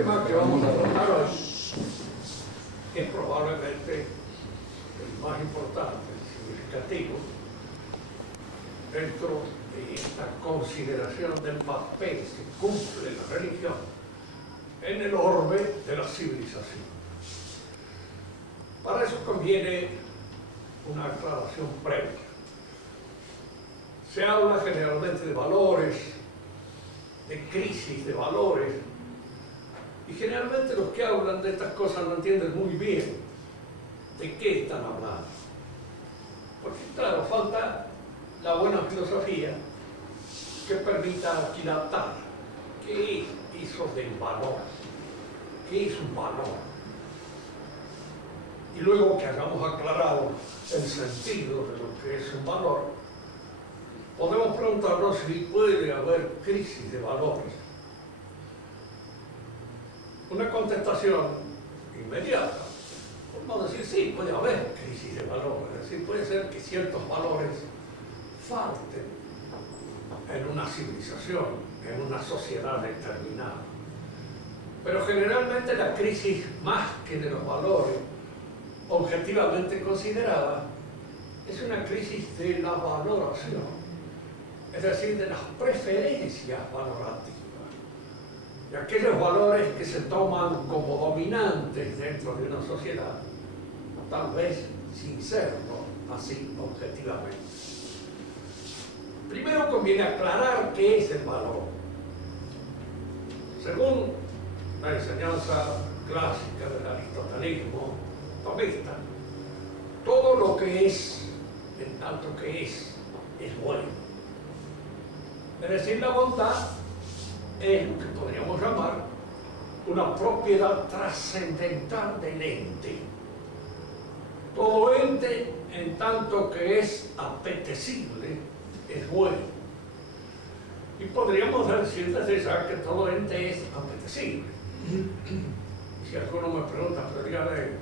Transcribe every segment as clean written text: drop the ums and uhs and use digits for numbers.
tema que vamos a tratar hoy es probablemente el más importante, significativo, dentro de esta consideración del papel que cumple la religión en el orbe de la civilización. Para eso conviene una aclaración previa. Se habla generalmente de valores, de crisis de valores, y generalmente los que hablan de estas cosas no entienden muy bien de qué están hablando. Porque claro, falta la buena filosofía que permita aquilatar qué es eso del valor, qué es un valor. Y luego que hayamos aclarado el sentido de lo que es un valor, podemos preguntarnos si puede haber crisis de valores. Una contestación inmediata, podemos decir sí, puede haber crisis de valores, es decir, puede ser que ciertos valores falten en una civilización, en una sociedad determinada. Pero generalmente la crisis, más que de los valores, objetivamente considerada, es una crisis de la valoración, es decir, de las preferencias valorativas, de aquellos valores que se toman como dominantes dentro de una sociedad, tal vez sin serlo así objetivamente. Primero conviene aclarar qué es el valor. Según la enseñanza clásica del aristotelismo tomista, todo lo que es, en tanto que es bueno. Es decir, la bondad es lo que podríamos llamar una propiedad trascendental del ente. Todo ente, en tanto que es apetecible, es bueno. Y podríamos decir desde ya que todo ente es apetecible. Si alguno me pregunta, pero dígale,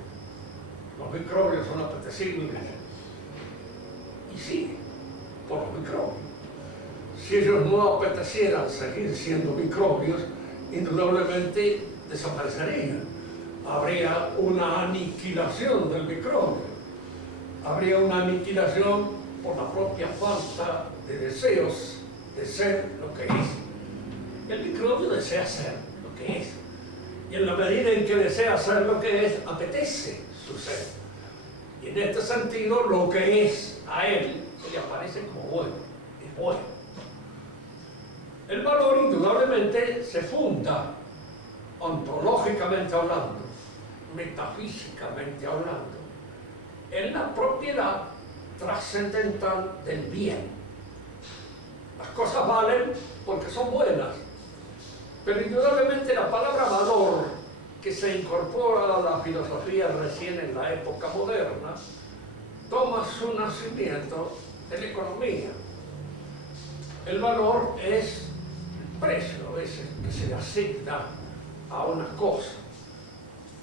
los microbios son apetecibles. Y sí, por los microbios. Si ellos no apetecieran seguir siendo microbios, indudablemente desaparecerían. Habría una aniquilación del microbio. Habría una aniquilación por la propia falta de deseos de ser lo que es. El microbio desea ser lo que es. Y en la medida en que desea ser lo que es, apetece su ser. Y en este sentido, lo que es a él se le aparece como bueno, es bueno. El valor indudablemente se funda, ontológicamente hablando, metafísicamente hablando, en la propiedad trascendental del bien. Las cosas valen porque son buenas, pero indudablemente la palabra valor, que se incorpora a la filosofía recién en la época moderna, toma su nacimiento de la economía. El valor es el precio a veces que se le asigna a una cosa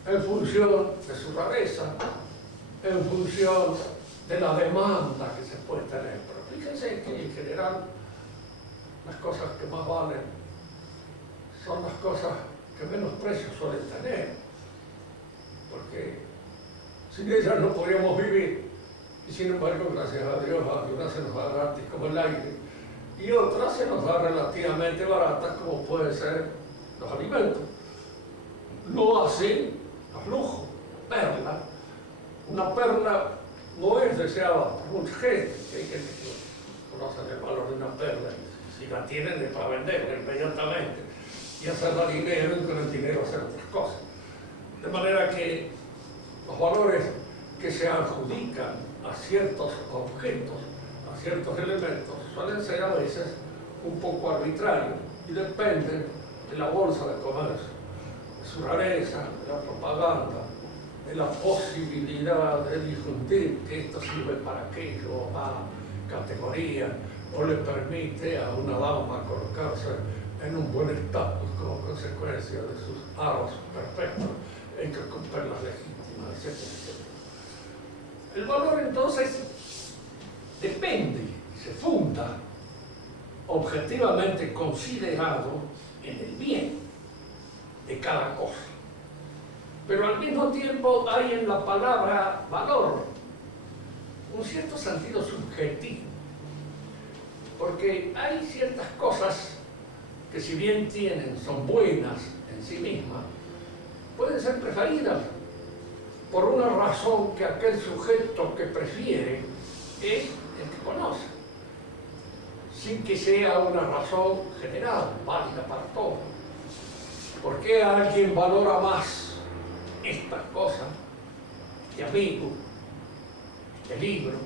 en función de su rareza, en función de la demanda que se puede tener. Pero fíjense que en general las cosas que más valen son las cosas que menos precio suelen tener, porque sin ellas no podríamos vivir, y sin embargo, gracias a Dios, algunas se nos da gratis como el aire, y otras se nos da relativamente baratas, como pueden ser los alimentos. No así los lujos, perla. Una perla no es deseada por mucha gente, que hay gente que conocen el valor de una perla, y si la tienen es para venderla inmediatamente, y hacerla dinero, y con el dinero hacer otras cosas. De manera que los valores que se adjudican a ciertos objetos, a ciertos elementos, suelen ser a veces un poco arbitrarios y dependen de la bolsa de comercio, de su rareza, de la propaganda, de la posibilidad de difundir que esto sirve para aquello, a categoría, o le permite a una dama colocarse en un buen estatus como consecuencia de sus aros perfectos, hechos con perlas legítimas, etc., etc. El valor entonces depende, se funda objetivamente considerado en el bien. de cada cosa. Pero al mismo tiempo hay en la palabra valor un cierto sentido subjetivo, porque hay ciertas cosas que, si bien son buenas en sí mismas, pueden ser preferidas por una razón que aquel sujeto que prefiere es el que conoce, sin que sea una razón general, válida para todos. ¿Por qué alguien valora más estas cosas, este amigo, este libro,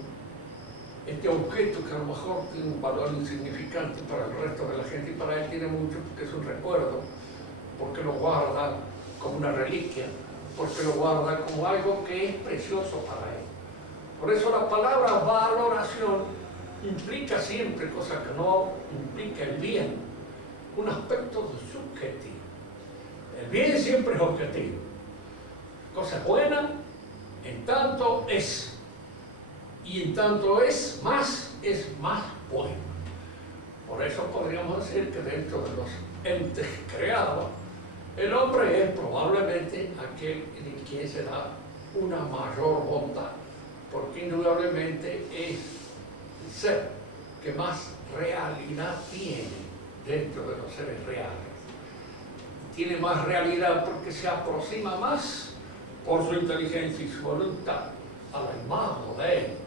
este objeto que a lo mejor tiene un valor insignificante para el resto de la gente, y para él tiene mucho porque es un recuerdo, porque lo guarda como una reliquia, porque lo guarda como algo que es precioso para él? Por eso la palabra valoración implica siempre, cosa que no implica el bien, un aspecto subjetivo. El bien siempre es objetivo. Cosa buena, en tanto es. Y en tanto es más bueno. Por eso podríamos decir que dentro de los entes creados, el hombre es probablemente aquel en quien se da una mayor bondad, porque indudablemente es el ser que más realidad tiene dentro de los seres reales. Tiene más realidad porque se aproxima más por su inteligencia y su voluntad a la imagen de él.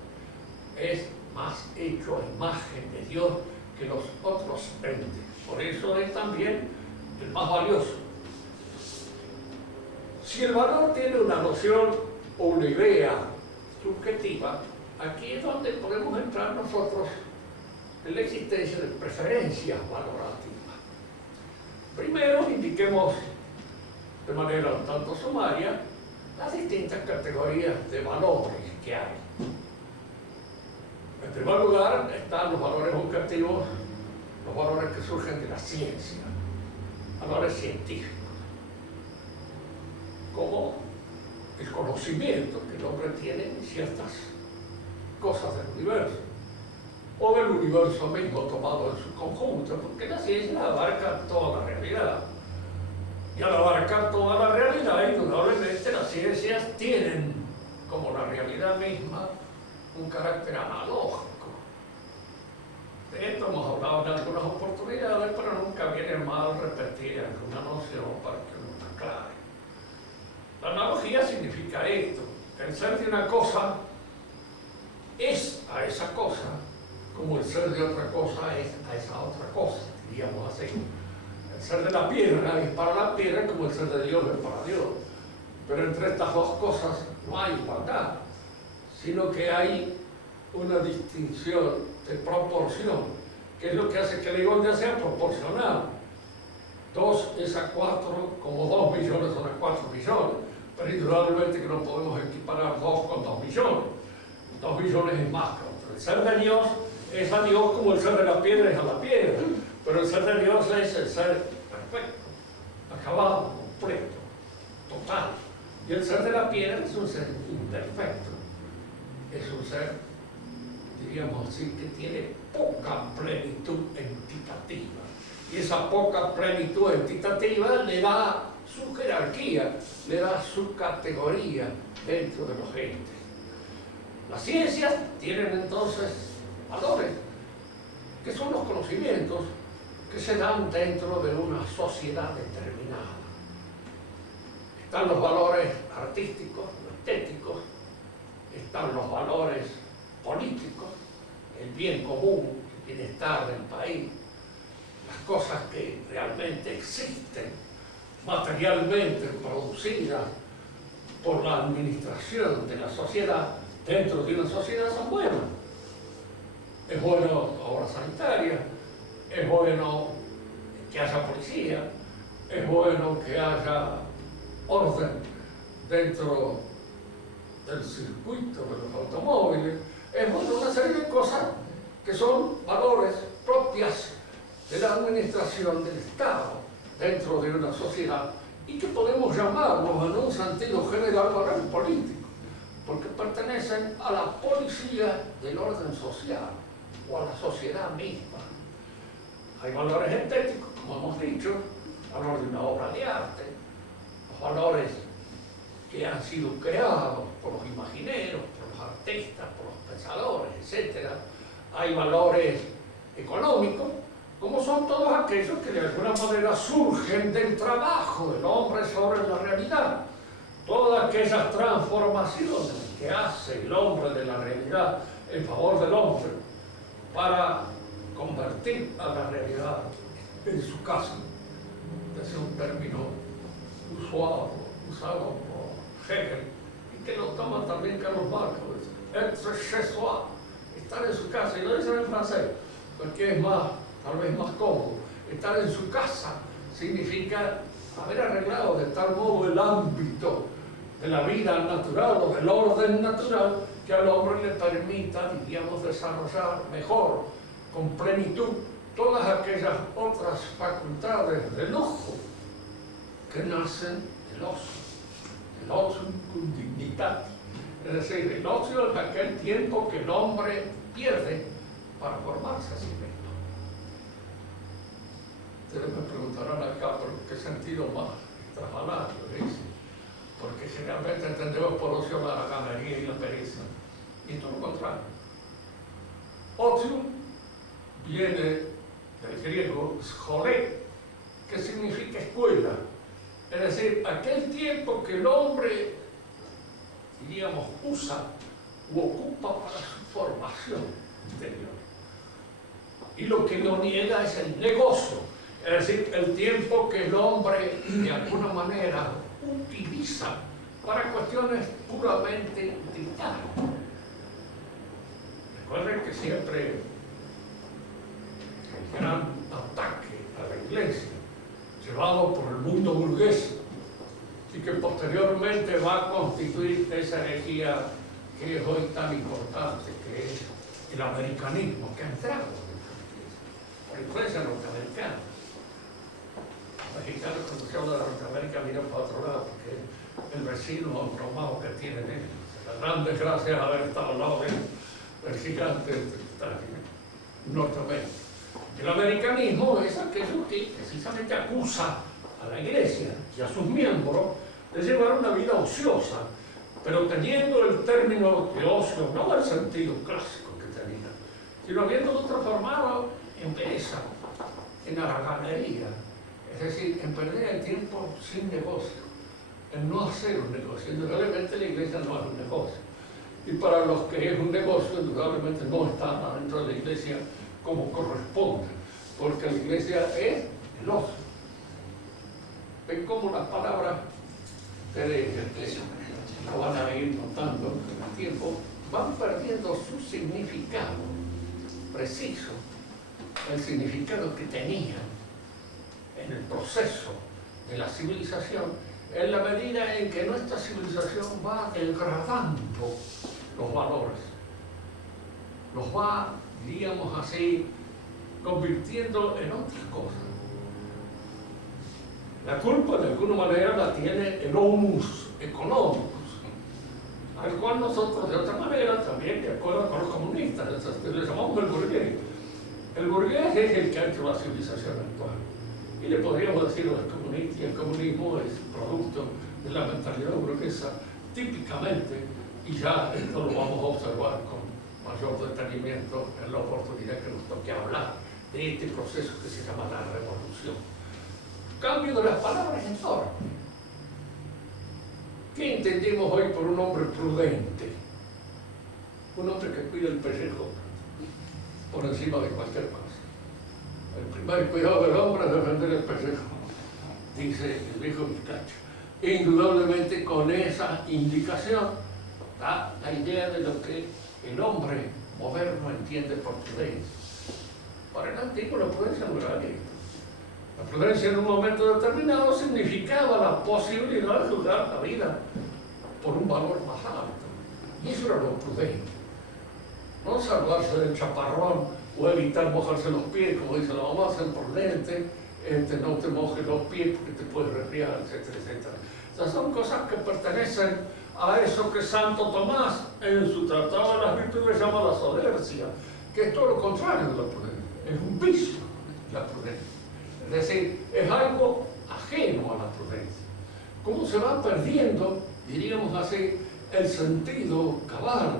Es más hecho a imagen de Dios que los otros entes. Por eso es también el más valioso. Si el valor tiene una noción o una idea subjetiva, aquí es donde podemos entrar nosotros en la existencia de preferencias valorativas. Primero, indiquemos de manera un tanto sumaria las distintas categorías de valores que hay. En primer lugar están los valores objetivos, los valores que surgen de la ciencia, valores científicos, como el conocimiento que el hombre tiene de ciertas cosas del universo, o del universo mismo tomado en su conjunto, porque la ciencia abarca toda la realidad. Y al abarcar toda la realidad, indudablemente las ciencias tienen, como la realidad misma, un carácter analógico. De esto hemos hablado en algunas oportunidades, pero nunca viene mal repetir alguna noción para que uno la aclare. La analogía significa esto: el ser de una cosa es a esa cosa, como el ser de otra cosa es a esa otra cosa, diríamos así. El ser de la piedra es para la piedra como el ser de Dios es para Dios. Pero entre estas dos cosas no hay igualdad, sino que hay una distinción de proporción, que es lo que hace que la igualdad sea proporcional. 2 es a 4, como 2 millones son a 4 millones, pero indudablemente que no podemos equiparar 2 con 2 millones. 2 millones es más que otro. El ser de Dios es a Dios como el ser de la piedra es a la piedra, pero el ser de Dios es el ser perfecto, acabado, completo, total. Y el ser de la piedra es un ser imperfecto, es un ser, diríamos así, que tiene poca plenitud entitativa. Y esa poca plenitud entitativa le da su jerarquía, le da su categoría dentro de los entes. Las ciencias tienen entonces valores, que son los conocimientos que se dan dentro de una sociedad determinada. Están los valores artísticos, estéticos, están los valores políticos, el bien común, el bienestar del país, las cosas que realmente existen, materialmente producidas por la administración de la sociedad, dentro de una sociedad, son buenas. Es bueno la obra sanitaria, es bueno que haya policía, es bueno que haya orden dentro del circuito de los automóviles, es bueno una serie de cosas que son valores propias de la administración del Estado dentro de una sociedad y que podemos llamarlos en un sentido general valores políticos, porque pertenecen a la policía del orden social o a la sociedad misma. Hay valores estéticos, como hemos dicho, valor de una obra de arte, valores que han sido creados por los imagineros, por los artistas, por los pensadores, etc. Hay valores económicos, como son todos aquellos que de alguna manera surgen del trabajo del hombre sobre la realidad. Todas aquellas transformaciones que hace el hombre de la realidad en favor del hombre para convertir a la realidad en su casa. Ese es un término usado por Hegel y que lo toma también Carlos Marx. Être chez soi, estar en su casa, y lo dicen en francés porque es más, tal vez más cómodo. Estar en su casa significa haber arreglado de tal modo el ámbito de la vida natural o del orden natural que al hombre le permita, diríamos, desarrollar mejor, con plenitud, todas aquellas otras facultades de lujo que nacen del ocio con dignidad. Es decir, el ocio es aquel tiempo que el hombre pierde para formarse a sí mismo. Ustedes me preguntarán acá, ¿pero qué sentido más extrafalario dice? Porque generalmente entendemos por ocio la ganadería y la pereza, y todo lo contrario. Ocio viene del griego scholé, que significa escuela, es decir, aquel tiempo que el hombre, diríamos, usa u ocupa para su formación interior. Y lo que lo niega es el negocio, es decir, el tiempo que el hombre de alguna manera utiliza para cuestiones puramente utilitarias. Recuerden que siempre el gran ataque a la iglesia, llevado por el mundo burgués, y que posteriormente va a constituir esa herejía que es hoy tan importante, que es el americanismo, que ha entrado por la influencia norteamericana. Los mexicanos, cuando se habla de Norteamérica, miran para otro lado, porque el vecino traumado que tienen ellos. La gran desgracia es haber estado al lado del gigante Norteamérica. El americanismo es aquello que precisamente acusa a la iglesia y a sus miembros de llevar una vida ociosa, pero teniendo el término de ocio, no el sentido clásico que tenía, sino habiéndolo transformado en pereza, en haraganería, es decir, en perder el tiempo sin negocio, en no hacer un negocio. Indudablemente la iglesia no es un negocio, y para los que es un negocio, indudablemente no está dentro de la iglesia como corresponde, porque la iglesia es el ocio. Ven cómo las palabras que lo van a ir notando con el tiempo, van perdiendo su significado preciso, el significado que tenían en el proceso de la civilización, en la medida en que nuestra civilización va degradando los valores, los va, diríamos así, convirtiendo en otras cosas. La culpa de alguna manera la tiene el homus económicos, al cual nosotros de otra manera también, de acuerdo con los comunistas, le llamamos el burgués. El burgués es el que ha hecho la civilización actual. Y le podríamos decir a los comunistas, y el comunismo es producto de la mentalidad burguesa típicamente, y ya esto lo vamos a observar con mayor detenimiento en la oportunidad que nos toque hablar de este proceso que se llama la revolución. Cambio de las palabras en torno. ¿Qué entendemos hoy por un hombre prudente? Un hombre que cuida el pellejo por encima de cualquier cosa. El primer cuidado del hombre es defender el pellejo, dice el viejo Vizcacha. Indudablemente con esa indicación da la idea de lo que el hombre moderno entiende por prudencia. Para el antiguo la prudencia no era esto. La prudencia en un momento determinado significaba la posibilidad de juzgar la vida por un valor más alto. Y eso era lo prudente. No salvarse del chaparrón o evitar mojarse los pies, como dice la mamá, ser prudente, no te mojes los pies porque te puedes resfriar, etcétera, etcétera. Esas son cosas que pertenecen a eso que Santo Tomás en su Tratado de las Virtudes llama la solercia, que es todo lo contrario de la prudencia, es un vicio la prudencia. Es decir, es algo ajeno a la prudencia. cómo se va perdiendo, diríamos así, el sentido cabal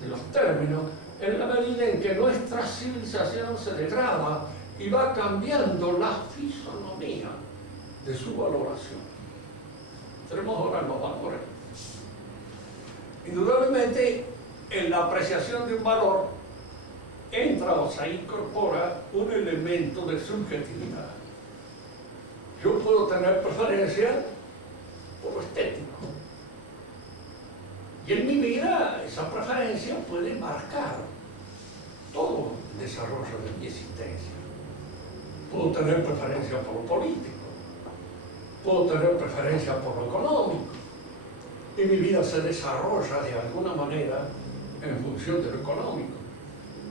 de los términos en la medida en que nuestra civilización se degrada y va cambiando la fisonomía de su valoración. Tenemos ahora los valores. Indudablemente, en la apreciación de un valor entra o se incorpora un elemento de subjetividad. Yo puedo tener preferencia por lo estético. Y en mi vida esa preferencia puede marcar todo el desarrollo de mi existencia. Puedo tener preferencia por lo político, puedo tener preferencia por lo económico, y mi vida se desarrolla de alguna manera en función de lo económico.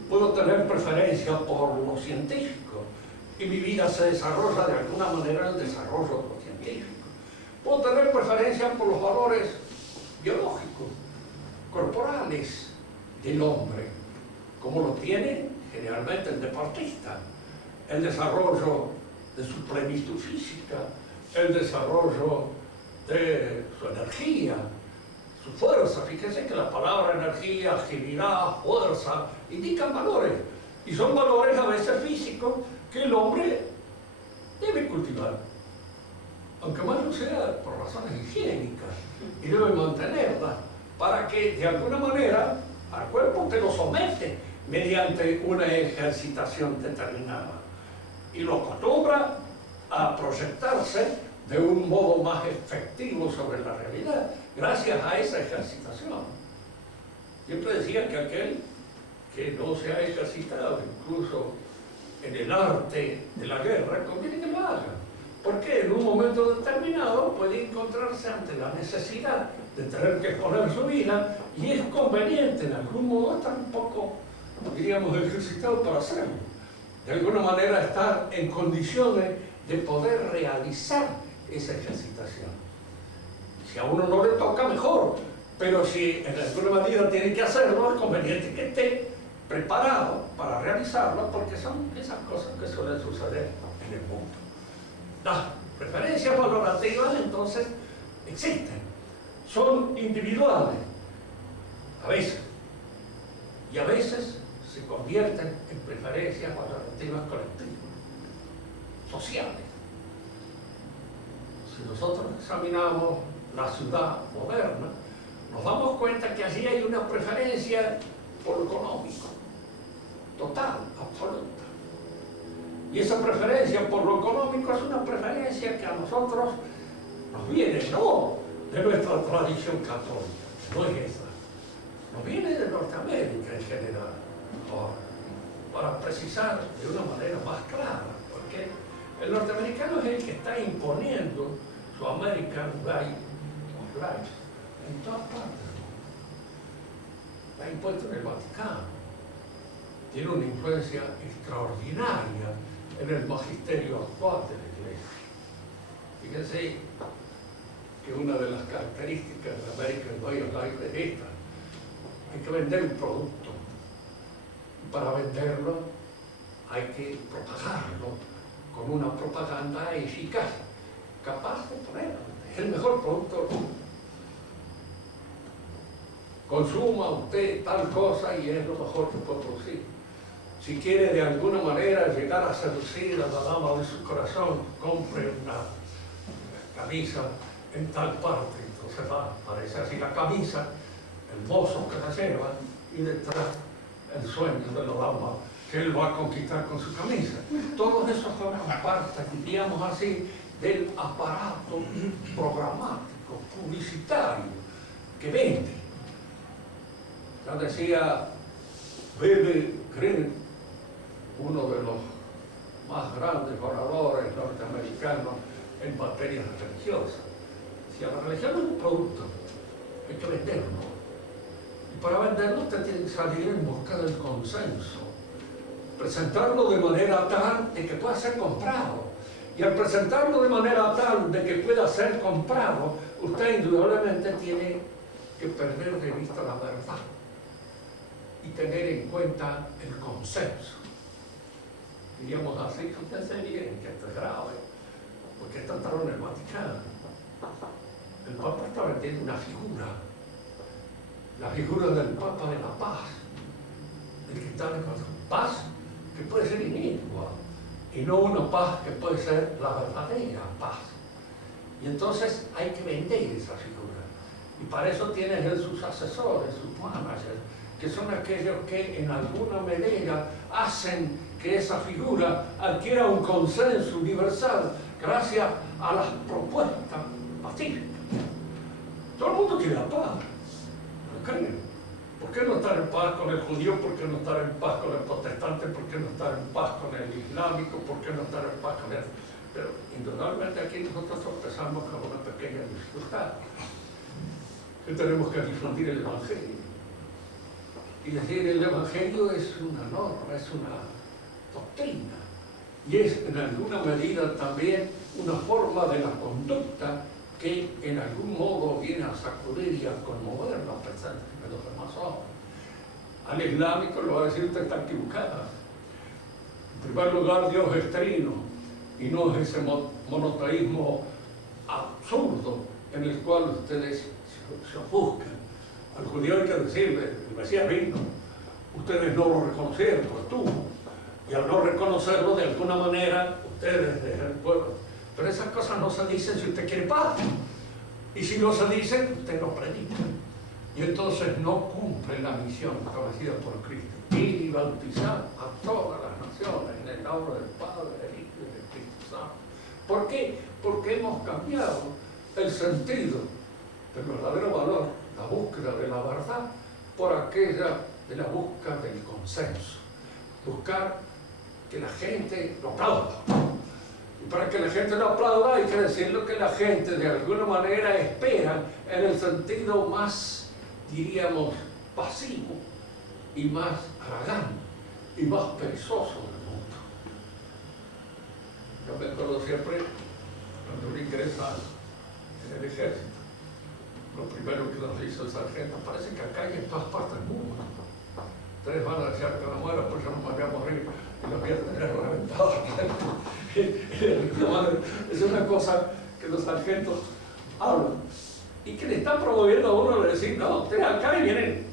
Puedo tener preferencia por lo científico, y mi vida se desarrolla de alguna manera en el desarrollo de lo científico. Puedo tener preferencia por los valores biológicos, corporales del hombre, como lo tiene generalmente el deportista, el desarrollo de su plenitud física, el desarrollo de su energía, su fuerza. Fíjense que la palabra energía, agilidad, fuerza, indican valores, y son valores a veces físicos que el hombre debe cultivar, aunque más no sea por razones higiénicas, y debe mantenerlas para que de alguna manera al cuerpo te lo somete mediante una ejercitación determinada y lo acostumbra a proyectarse de un modo más efectivo sobre la realidad gracias a esa ejercitación. Siempre decía que aquel que no se ha ejercitado incluso en el arte de la guerra, conviene que lo haga, porque en un momento determinado puede encontrarse ante la necesidad de tener que exponer su vida y es conveniente en algún modo estar un poco, diríamos, ejercitado para hacerlo. De alguna manera estar en condiciones de poder realizar esa ejercitación. Si a uno no le toca, mejor, pero si en alguna medida tiene que hacerlo, es conveniente que esté preparado para realizarlo, porque son esas cosas que suelen suceder en el mundo. Las preferencias valorativas entonces existen, son individuales a veces, y a veces se convierten en preferencias valorativas colectivas, sociales. Si nosotros examinamos la ciudad moderna, nos damos cuenta que allí hay una preferencia por lo económico, total, absoluta. Y esa preferencia por lo económico es una preferencia que a nosotros nos viene, no de nuestra tradición católica, no es esa, nos viene de Norteamérica en general. Ahora, para precisar de una manera más clara, porque el norteamericano es el que está imponiendo su American Way of Life en todas partes. La ha impuesto en el Vaticano. Tiene una influencia extraordinaria en el magisterio actual de la Iglesia. Fíjense que una de las características de American Way of Life es esta: hay que vender un producto, y para venderlo hay que propagarlo con una propaganda eficaz, capaz de ponerlo. Es el mejor producto del mundo. Consuma usted tal cosa y es lo mejor que puede producir. Si quiere de alguna manera llegar a seducir a la dama de su corazón, compre una camisa en tal parte. Entonces va, parece así la camisa, el mozo que la lleva, y detrás el sueño de la dama que él va a conquistar con su camisa. Todos esos forman parte, diríamos así, del aparato programático, publicitario, que vende. Ya decía Billy Graham, uno de los más grandes oradores norteamericanos en materias religiosas. Decía, la religión es un producto, hay que venderlo. Y para venderlo usted tiene que salir en busca del consenso, presentarlo de manera tal de que pueda ser comprado. Y al presentarlo de manera tal de que pueda ser comprado, usted indudablemente tiene que perder de vista la verdad y tener en cuenta el consenso. Diríamos así, fíjense bien que esto es grave, porque esto entró en el Vaticano. tiene una figura, la figura del Papa de la Paz, del que está en paz que puede ser inicua, y no una paz que puede ser la verdadera paz. Y entonces hay que vender esa figura. Y para eso tienes sus asesores, sus managers, que son aquellos que en alguna medida hacen que esa figura adquiera un consenso universal gracias a las propuestas pacíficas. Todo el mundo quiere la paz, ¿no creen? ¿Por qué no estar en paz con el judío? ¿Por qué no estar en paz con el protestante? ¿Por qué no estar en paz con el islámico? ¿Por qué no estar en paz con el...? Pero indudablemente aquí nosotros tropezamos con una pequeña dificultad, que tenemos que difundir el Evangelio. Y decir, el Evangelio es una norma, es una doctrina, y es en alguna medida también una forma de la conducta que en algún modo viene a sacudir y a conmover los presentes de los demás hombres. Al islámico le va a decir, usted está equivocada. En primer lugar, Dios es trino, y no es ese monoteísmo absurdo en el cual ustedes se ofuscan. Al judío hay que decirle, el Mesías vino, ustedes no lo reconocieron, pues tú, y al no reconocerlo de alguna manera, ustedes desde el pueblo. Pero esas cosas no se dicen si usted quiere paz, y si no se dicen, usted no predica, y entonces no cumple la misión establecida por Cristo, ir y bautizar a todas las naciones en el nombre del Padre, del Hijo y del Espíritu Santo. ¿Por qué? Porque hemos cambiado el sentido del verdadero valor, la búsqueda de la verdad, por aquella de la búsqueda del consenso. Buscar que la gente lo aplauda. Y para que la gente lo aplauda hay que decirlo que la gente de alguna manera espera en el sentido más, diríamos, pasivo y más halagante y más perezoso del mundo. Yo me acuerdo siempre cuando uno ingresa en el ejército, lo primero que nos hizo el sargento, parece que acá hay en todas partes del mundo. Ustedes van a desear que no muera, pues yo no me voy a morir y lo voy a tener reventado. Es una cosa que los sargentos hablan y que le están promoviendo a uno de decir, no, ustedes acá y vienen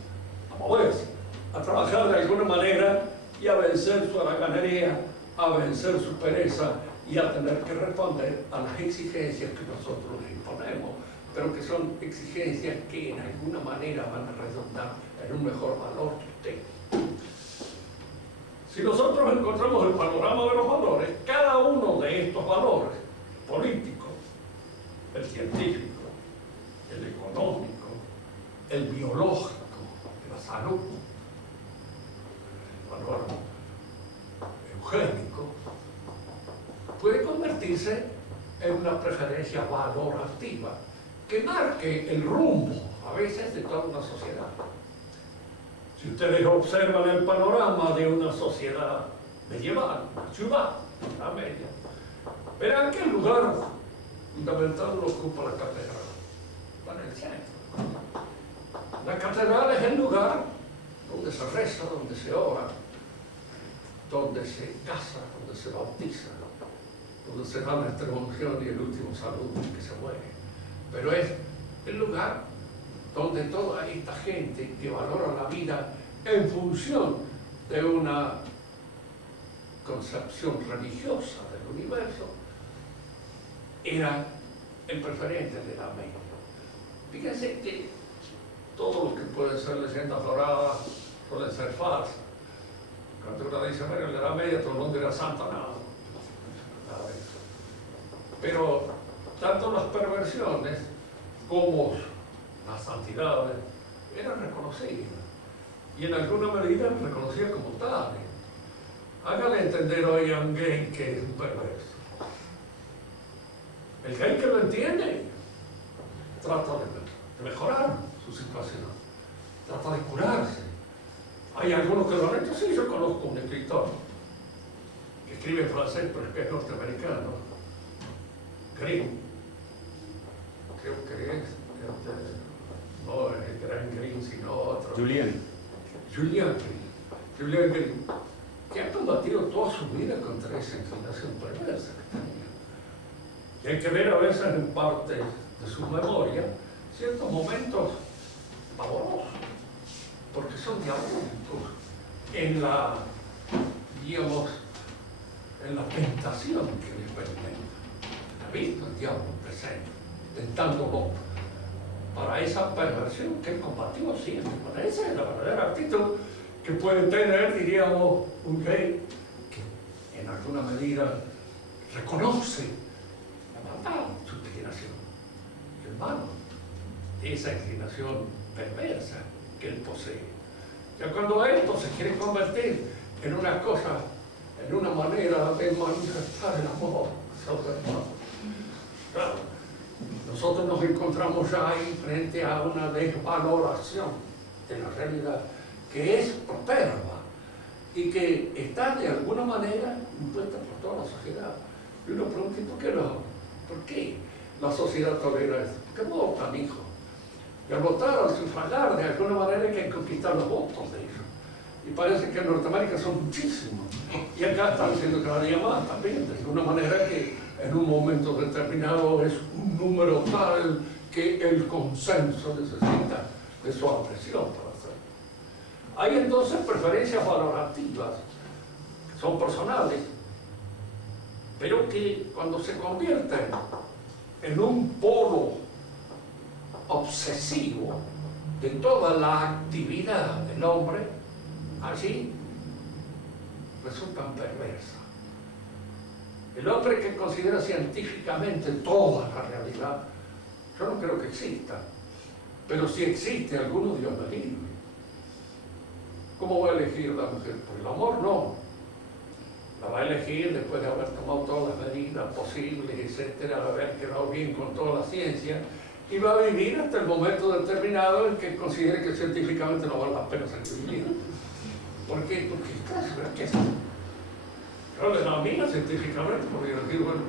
a moverse, a trabajar de alguna manera y a vencer su haraganería, a vencer su pereza y a tener que responder a las exigencias que nosotros les imponemos, pero que son exigencias que en alguna manera van a redundar en un mejor valor que usted. Si nosotros encontramos el panorama de los valores, cada uno de estos valores, político, el científico, el económico, el biológico, de la salud, el valor eugénico, puede convertirse en una preferencia valorativa que marque el rumbo, a veces, de toda una sociedad. Si ustedes observan el panorama de una sociedad medieval, una ciudad, la media, verán que el lugar fundamental lo ocupa la catedral, está en el centro. La catedral es el lugar donde se reza, donde se ora, donde se casa, donde se bautiza, donde se da la extremaunción y el último saludo que se muere. Pero es el lugar donde toda esta gente que valora la vida en función de una concepción religiosa del universo era el preferente de la media. Fíjense que todo lo que puede ser leyendas doradas puede ser falsas. Cuando uno dice, bueno, en la Edad Media todo el mundo era santo, nada de eso. Pero tanto las perversiones como las santidades eran reconocidas y en alguna medida reconocidas como tales. Hágale entender hoy a un gay que es un perverso. El gay que lo entiende trata de mejorar su situación, trata de curarse. Hay algunos que lo han hecho, sí, yo conozco un escritor que escribe en francés pero que es norteamericano, Green, creo que es no el gran Green, sino otro. Julian Green, que ha combatido toda su vida contra esa inclinación perversa que tenía. Y hay que ver a veces en parte de su memoria ciertos momentos pavorosos, porque son diabólicos en la, digamos, en la tentación que le experimenta. Ha visto el diablo presente, tentándolo para esa perversión que él combatió siempre. Bueno, esa es la verdadera actitud que puede tener, diríamos, un rey que en alguna medida reconoce la maldad de su inclinación, hermano, esa inclinación perversa que él posee. Ya cuando esto se quiere convertir en una cosa, en una manera de manifestar el amor sobre el hermano. Claro, nosotros nos encontramos ya ahí frente a una desvaloración de la realidad que es proterva y que está de alguna manera impuesta por toda la sociedad. Y uno pregunta, ¿por qué la sociedad tolera esto? ¿Por qué votan, hijo? Y al votar, al sufragar, de alguna manera hay que conquistar los votos de ellos. Y parece que en Norteamérica son muchísimos. Y acá están siendo cada día más también, de alguna manera que en un momento determinado es un número tal que el consenso necesita de su presión para hacerlo. Hay entonces preferencias valorativas, que son personales, pero que cuando se convierten en un polo obsesivo de toda la actividad del hombre, allí resultan perversas. El hombre que considera científicamente toda la realidad, yo no creo que exista, pero si existe alguno, Dios me libre. ¿Cómo va a elegir la mujer? Por el amor no. La va a elegir después de haber tomado todas las medidas posibles, etcétera, de haber quedado bien con toda la ciencia, y va a vivir hasta el momento determinado en que considere que científicamente no vale la pena ser vivido. ¿Por qué? Porque ¿qué es? Yo le denomina científicamente, porque yo digo, bueno,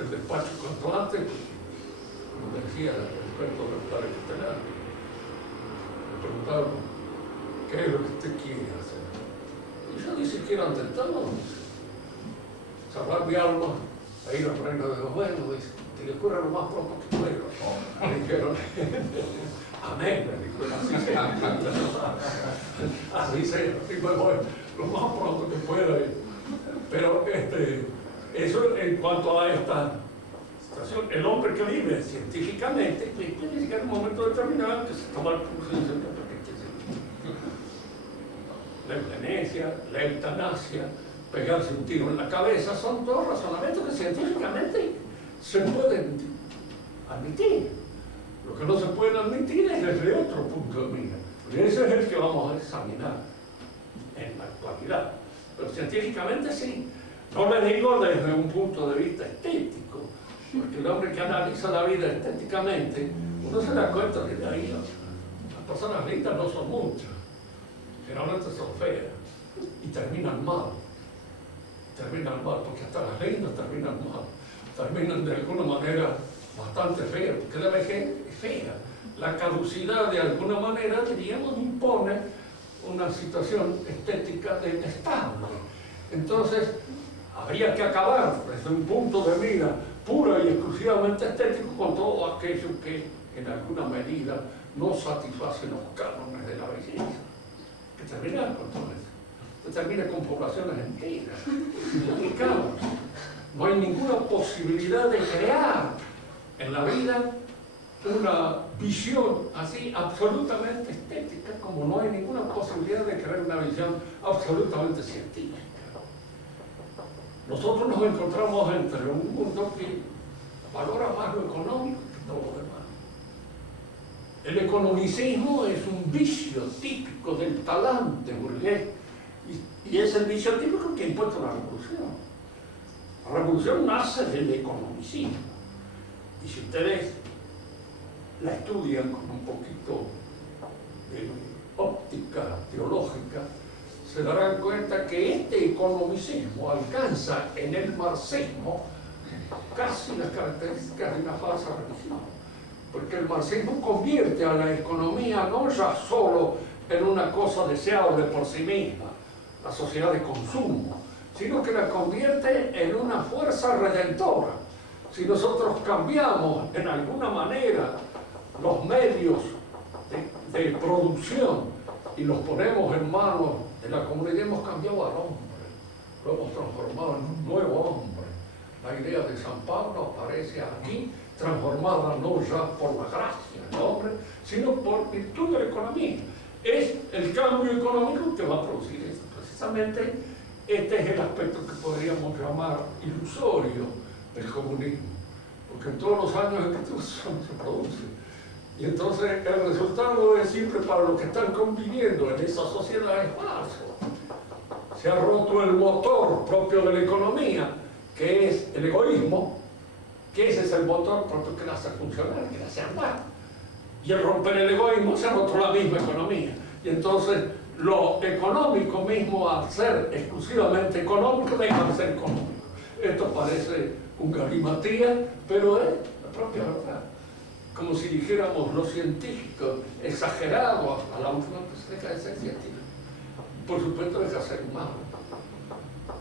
el despacho cuanto antes, como decía el experto de la estelar, me preguntaron, ¿qué es lo que usted quiere hacer? Y yo ni siquiera intentado salvar mi alma a ir al reino de los buenos, dice, que le ocurra lo más pronto que pueda. Me dijeron, amén, me dijo, así sea, así me voy, lo más pronto que pueda. Pero eso en cuanto a esta situación, el hombre que vive científicamente, puede llegar un momento determinado que se toma el curso y dice, la eutanasia, la eutanasia, pegarse un tiro en la cabeza, son todos razonamientos que científicamente se pueden admitir. Lo que no se puede admitir es desde otro punto de vista. Y ese es el que vamos a examinar en la actualidad. Pero científicamente sí. No le digo desde un punto de vista estético, porque el hombre que analiza la vida estéticamente, uno se da cuenta de que ahí las personas lindas no son muchas. Generalmente son feas y terminan mal. Terminan mal, porque hasta las lindas terminan mal. Terminan de alguna manera bastante feas, porque la vejez es fea. La caducidad de alguna manera, diríamos, impone una situación estética detestable. Entonces, habría que acabar desde un punto de vista pura y exclusivamente estético con todo aquello que en alguna medida no satisface los cánones de la belleza. Que termina con todo eso. Que termina con poblaciones enteras. Y claro, no hay ninguna posibilidad de crear en la vida una visión así absolutamente estética, como no hay ninguna posibilidad de crear una visión absolutamente científica. Nosotros nos encontramos entre un mundo que valora más lo económico que todo lo demás. El economicismo es un vicio típico del talante burgués y es el vicio típico que ha impuesto la revolución. La revolución nace del economicismo y si ustedes la estudian con un poquito de óptica teológica, se darán cuenta que este economicismo alcanza en el marxismo casi las características de una falsa religión, porque el marxismo convierte a la economía no ya solo en una cosa deseable por sí misma, la sociedad de consumo, sino que la convierte en una fuerza redentora. Si nosotros cambiamos en alguna manera los medios de producción y los ponemos en manos de la comunidad, hemos cambiado al hombre, lo hemos transformado en un nuevo hombre. La idea de San Pablo aparece aquí, transformada no ya por la gracia del hombre, sino por virtud de la economía. Es el cambio económico que va a producir esto. Precisamente este es el aspecto que podríamos llamar ilusorio del comunismo, porque en todos los años en que se produce. Y entonces el resultado es siempre para los que están conviviendo en esa sociedad es falso. Se ha roto el motor propio de la economía, que es el egoísmo, que ese es el motor propio que la hace funcionar, que la hace andar. Y al romper el egoísmo se ha roto la misma economía. Y entonces lo económico mismo, al ser exclusivamente económico, deja de ser económico. Esto parece un galimatías, pero es la propia verdad. Como si dijéramos lo científico exagerado a la última, pues deja de ser científico. Por supuesto deja de ser humano.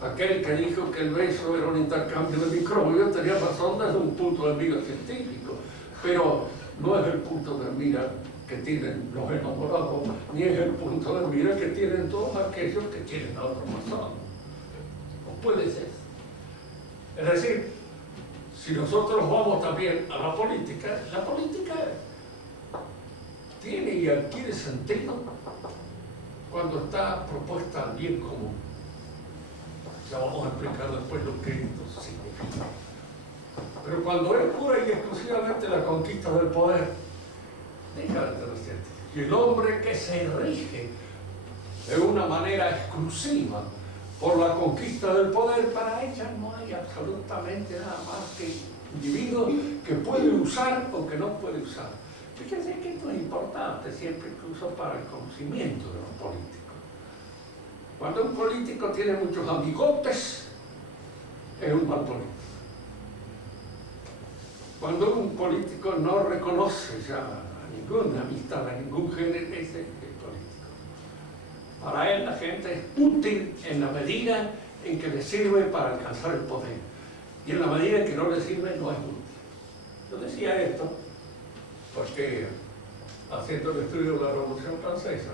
Aquel que dijo que el beso era un intercambio de microbios tenía razón desde un punto de vista científico, pero no es el punto de mira que tienen los enamorados, ni es el punto de mira que tienen todos aquellos que quieren a otra persona. No puede ser. Es decir, si nosotros vamos también a la política tiene y adquiere sentido cuando está propuesta al bien común. Ya vamos a explicar después lo que esto significa. Pero cuando es pura y exclusivamente la conquista del poder, deja de tener sentido. Y el hombre que se rige de una manera exclusiva por la conquista del poder, para ella no hay absolutamente nada más que individuo que puede usar o que no puede usar. Fíjense que esto es importante siempre, incluso para el conocimiento de los políticos. Cuando un político tiene muchos amigotes, es un mal político. Cuando un político no reconoce ya a ninguna amistad, a ningún género, ese es el político. Para él la gente es útil en la medida en que le sirve para alcanzar el poder. Y en la medida en que no le sirve, no es útil. Yo decía esto porque, haciendo el estudio de la Revolución Francesa,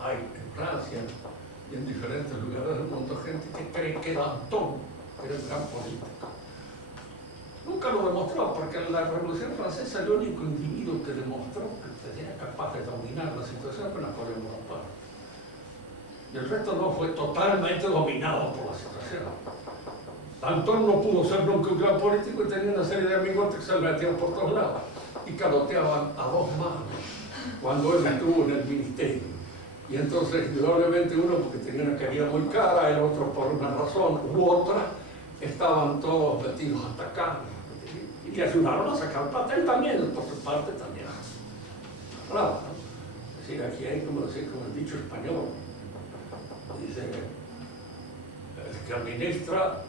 hay en Francia y en diferentes lugares del mundo gente que cree que Danton era un gran político. Nunca lo demostró, porque en la Revolución Francesa el único individuo que demostró que era capaz de dominar la situación fue Napoleón Bonaparte. Y el resto no fue totalmente dominado por la situación. Danton no pudo ser nunca un gran político y tenía una serie de amigos que se le metían por todos lados y caloteaban a dos manos cuando él estuvo en el ministerio. Y entonces, indudablemente, uno porque tenía una querida muy cara, el otro por una razón u otra, estaban todos metidos hasta acá y ayudaron a sacar plata. Él también, por su parte, también. Claro, ¿no? Es decir, aquí hay como decir, como el dicho español, dice, el que administra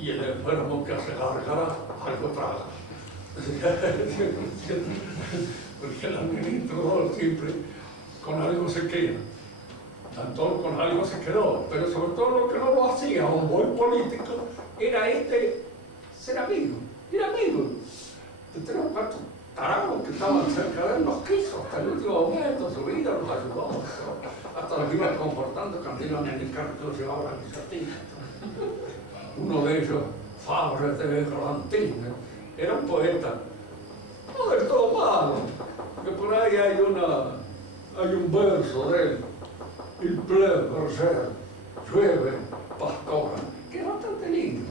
y el enfermo que hace gárgara, algo traga. Porque el administrador siempre con algo se queda. Danton con algo se quedó, pero sobre todo lo que no lo hacía un buen político era ser amigo. Era amigo de tres o cuatro tarados que estaban cerca de él, los quiso hasta el último momento de su vida, los ayudó, hasta los iba comportando continuamente en el carro que los llevaba a la iniciativa. Uno de ellos, Fabre de Grantin, era un poeta, no del todo malo, que por ahí hay un verso de él, Il pleut, berger, llueve, pastora, que es bastante lindo.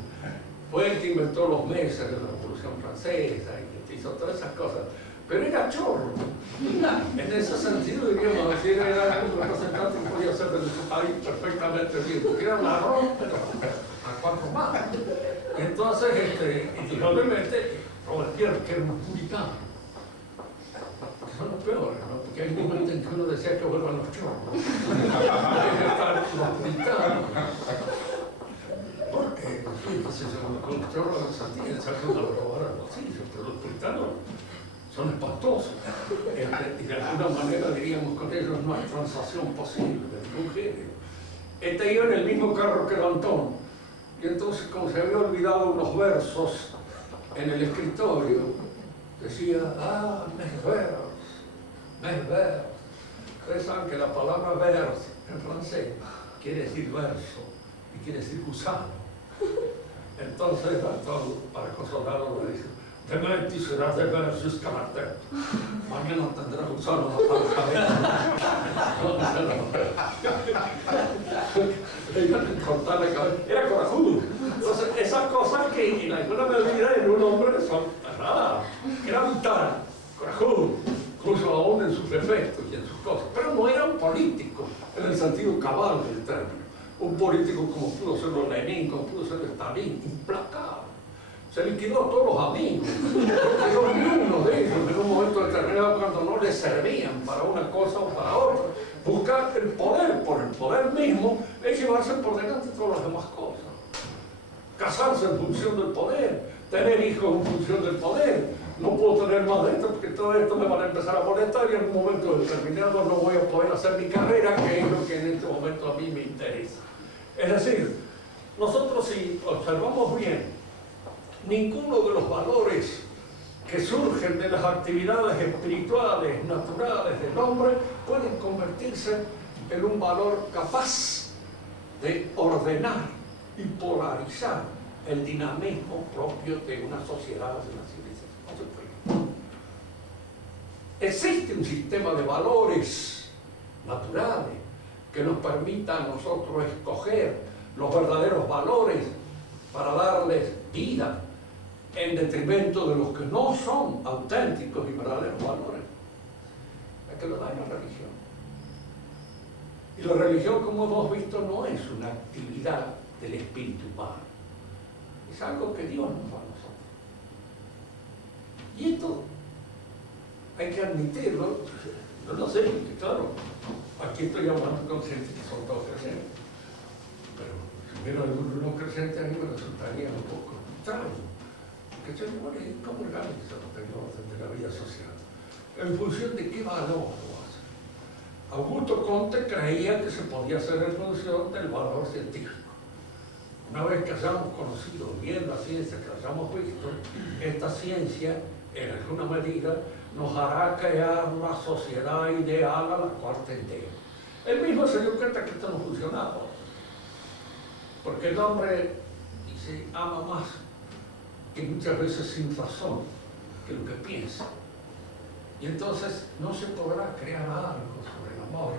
Fue el que inventó los meses de la Revolución Francesa y que hizo todas esas cosas, pero era chorro. En ese sentido, diríamos decir, era un representante que podía ser de su país perfectamente bien, porque era un arroz, pero a cuatro más. Y entonces, indudablemente, Robespierre, que era un puritano, que son los peores, ¿no? Porque hay momentos en que uno decía que vuelvan los chorros. Los puritanos. Porque, con los chorros de Santiago sacan a robar a los bolsillos, pero los puritanos son espantosos. Y de alguna manera diríamos con ellos no hay transacción posible de ningún género. Iba en el mismo carro que Danton Y entonces, como se había olvidado unos versos en el escritorio, decía, mes vers. Ustedes saben que la palabra vers en francés quiere decir verso y quiere decir gusano. Entonces, para consolarlo, le dice, demain tu seras de vers jusqu'à la tête. Mañana tendrás gusano hasta la cabeza. Era corajudo. Entonces, esas cosas que en alguna medida en un hombre son raras. Era vital, corajudo, incluso aún en sus defectos y en sus cosas. Pero no era un político en el sentido cabal del término. Un político como pudo serlo Lenin, como pudo serlo Stalin, implacable. Se liquidó a todos los amigos, quedó ni uno de ellos en un momento determinado cuando no les servían para una cosa o para otra. Buscar el poder por el poder mismo es llevarse por delante todas las demás cosas. Casarse en función del poder, tener hijos en función del poder. No puedo tener más de esto porque todo esto me va a empezar a molestar y en un momento determinado no voy a poder hacer mi carrera, que es lo que en este momento a mí me interesa. Es decir, nosotros si observamos bien, ninguno de los valores que surgen de las actividades espirituales, naturales del hombre, pueden convertirse en un valor capaz de ordenar y polarizar el dinamismo propio de una sociedad, de una civilización. No se puede. Existe un sistema de valores naturales que nos permita a nosotros escoger los verdaderos valores para darles vida en detrimento de los que no son auténticos y verdaderos valores. Es que lo da la religión. Y la religión, como hemos visto, no es una actividad del espíritu humano. Es algo que Dios nos da a nosotros. Y esto hay que admitirlo. Yo no sé, porque claro, aquí estoy hablando con gente que son todos creyentes. Pero si hubiera algunos no creyentes, a mí me resultaría un poco extraño. Que se supone cómo organiza los tecnólogos de la vida social, en función de qué valor lo hace. Augusto Comte creía que se podía hacer en función del valor científico. Una vez que hayamos conocido bien la ciencia, que hayamos visto, esta ciencia, en alguna medida, nos hará crear la sociedad ideal a la cual tendemos. Él mismo se dio cuenta que esto no funcionaba, porque el hombre dice, ama más, que muchas veces sin razón, que lo que piensa. Y entonces no se podrá crear algo sobre el amor.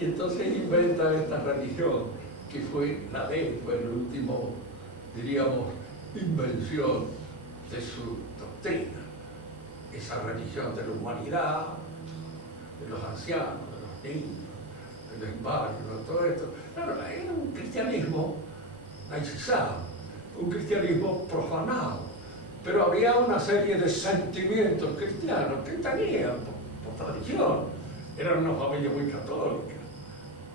Y entonces inventa esta religión, que fue la de él, fue el último, diríamos, invención de su doctrina. Esa religión de la humanidad, de los ancianos, de los niños, del embargo, todo esto. Claro, era un cristianismo laicizado, un cristianismo profanado, pero había una serie de sentimientos cristianos que tenían por tradición. Eran una familia muy católica.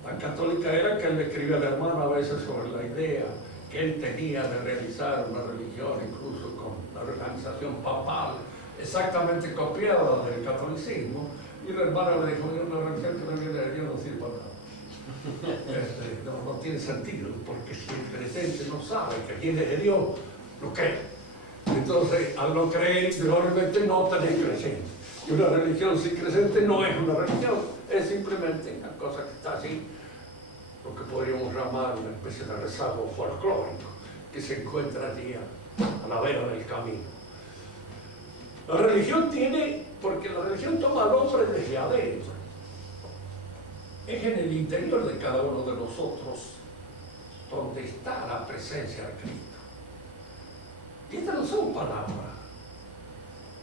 Tan católica era que él le escribía al hermano a veces sobre la idea que él tenía de realizar una religión, incluso con la organización papal, exactamente copiada del catolicismo, y el hermano le dijo, una religión que no viene de Dios no sirve para nada. No tiene sentido, porque si el creyente no sabe que viene de Dios, lo cree. Entonces, al no creer, probablemente no tenés creyente. Y una religión sin creyente no es una religión, es simplemente una cosa que está así, lo que podríamos llamar una especie de rezago folclórico, que se encuentra allí a la vera del camino. La religión tiene, porque la religión toma al hombre desde adentro. Es en el interior de cada uno de nosotros donde está la presencia de Cristo. Y estas no son palabras,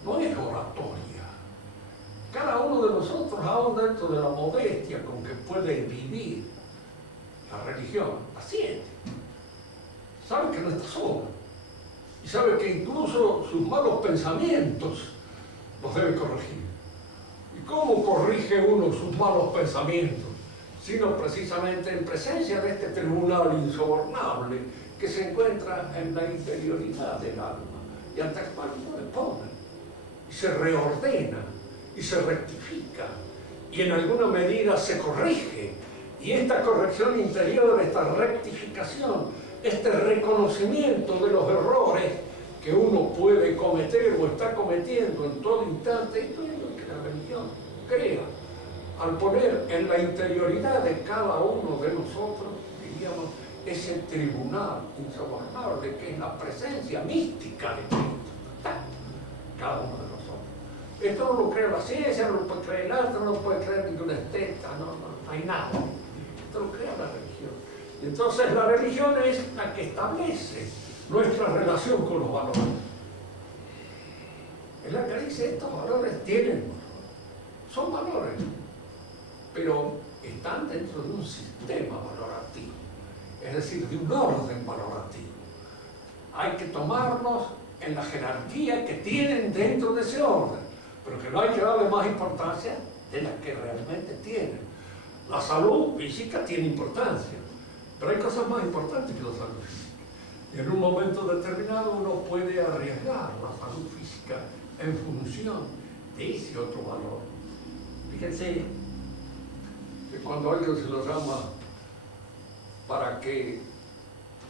no es oratoria. Cada uno de nosotros, aún dentro de la modestia con que puede vivir la religión, la siente. Sabe que no está solo. Y sabe que incluso sus malos pensamientos los debe corregir. ¿Y cómo corrige uno sus malos pensamientos? Sino precisamente en presencia de este tribunal insobornable que se encuentra en la interioridad del alma y ante el cual uno le pone y se reordena y se rectifica y en alguna medida se corrige, y esta corrección interior, esta rectificación este reconocimiento de los errores que uno puede cometer o está cometiendo en todo instante. Esto es lo que la religión crea, al poner en la interioridad de cada uno de nosotros, diríamos, ese tribunal insobornable que es la presencia mística de Cristo, cada uno de nosotros. Esto no lo crea la ciencia, no lo puede creer el arte, no lo puede creer ninguna esteta, no hay nada. Esto lo crea la religión. Entonces la religión es la que establece nuestra relación con los valores. Es la que dice, estos valores tienen valor. Son valores, pero están dentro de un sistema valorativo, es decir, de un orden valorativo. Hay que tomarlos en la jerarquía que tienen dentro de ese orden, pero que no hay que darle más importancia de la que realmente tienen. La salud física tiene importancia, pero hay cosas más importantes que la salud física. Y en un momento determinado uno puede arriesgar la salud física en función de ese otro valor. Fíjense que cuando alguien se lo llama para que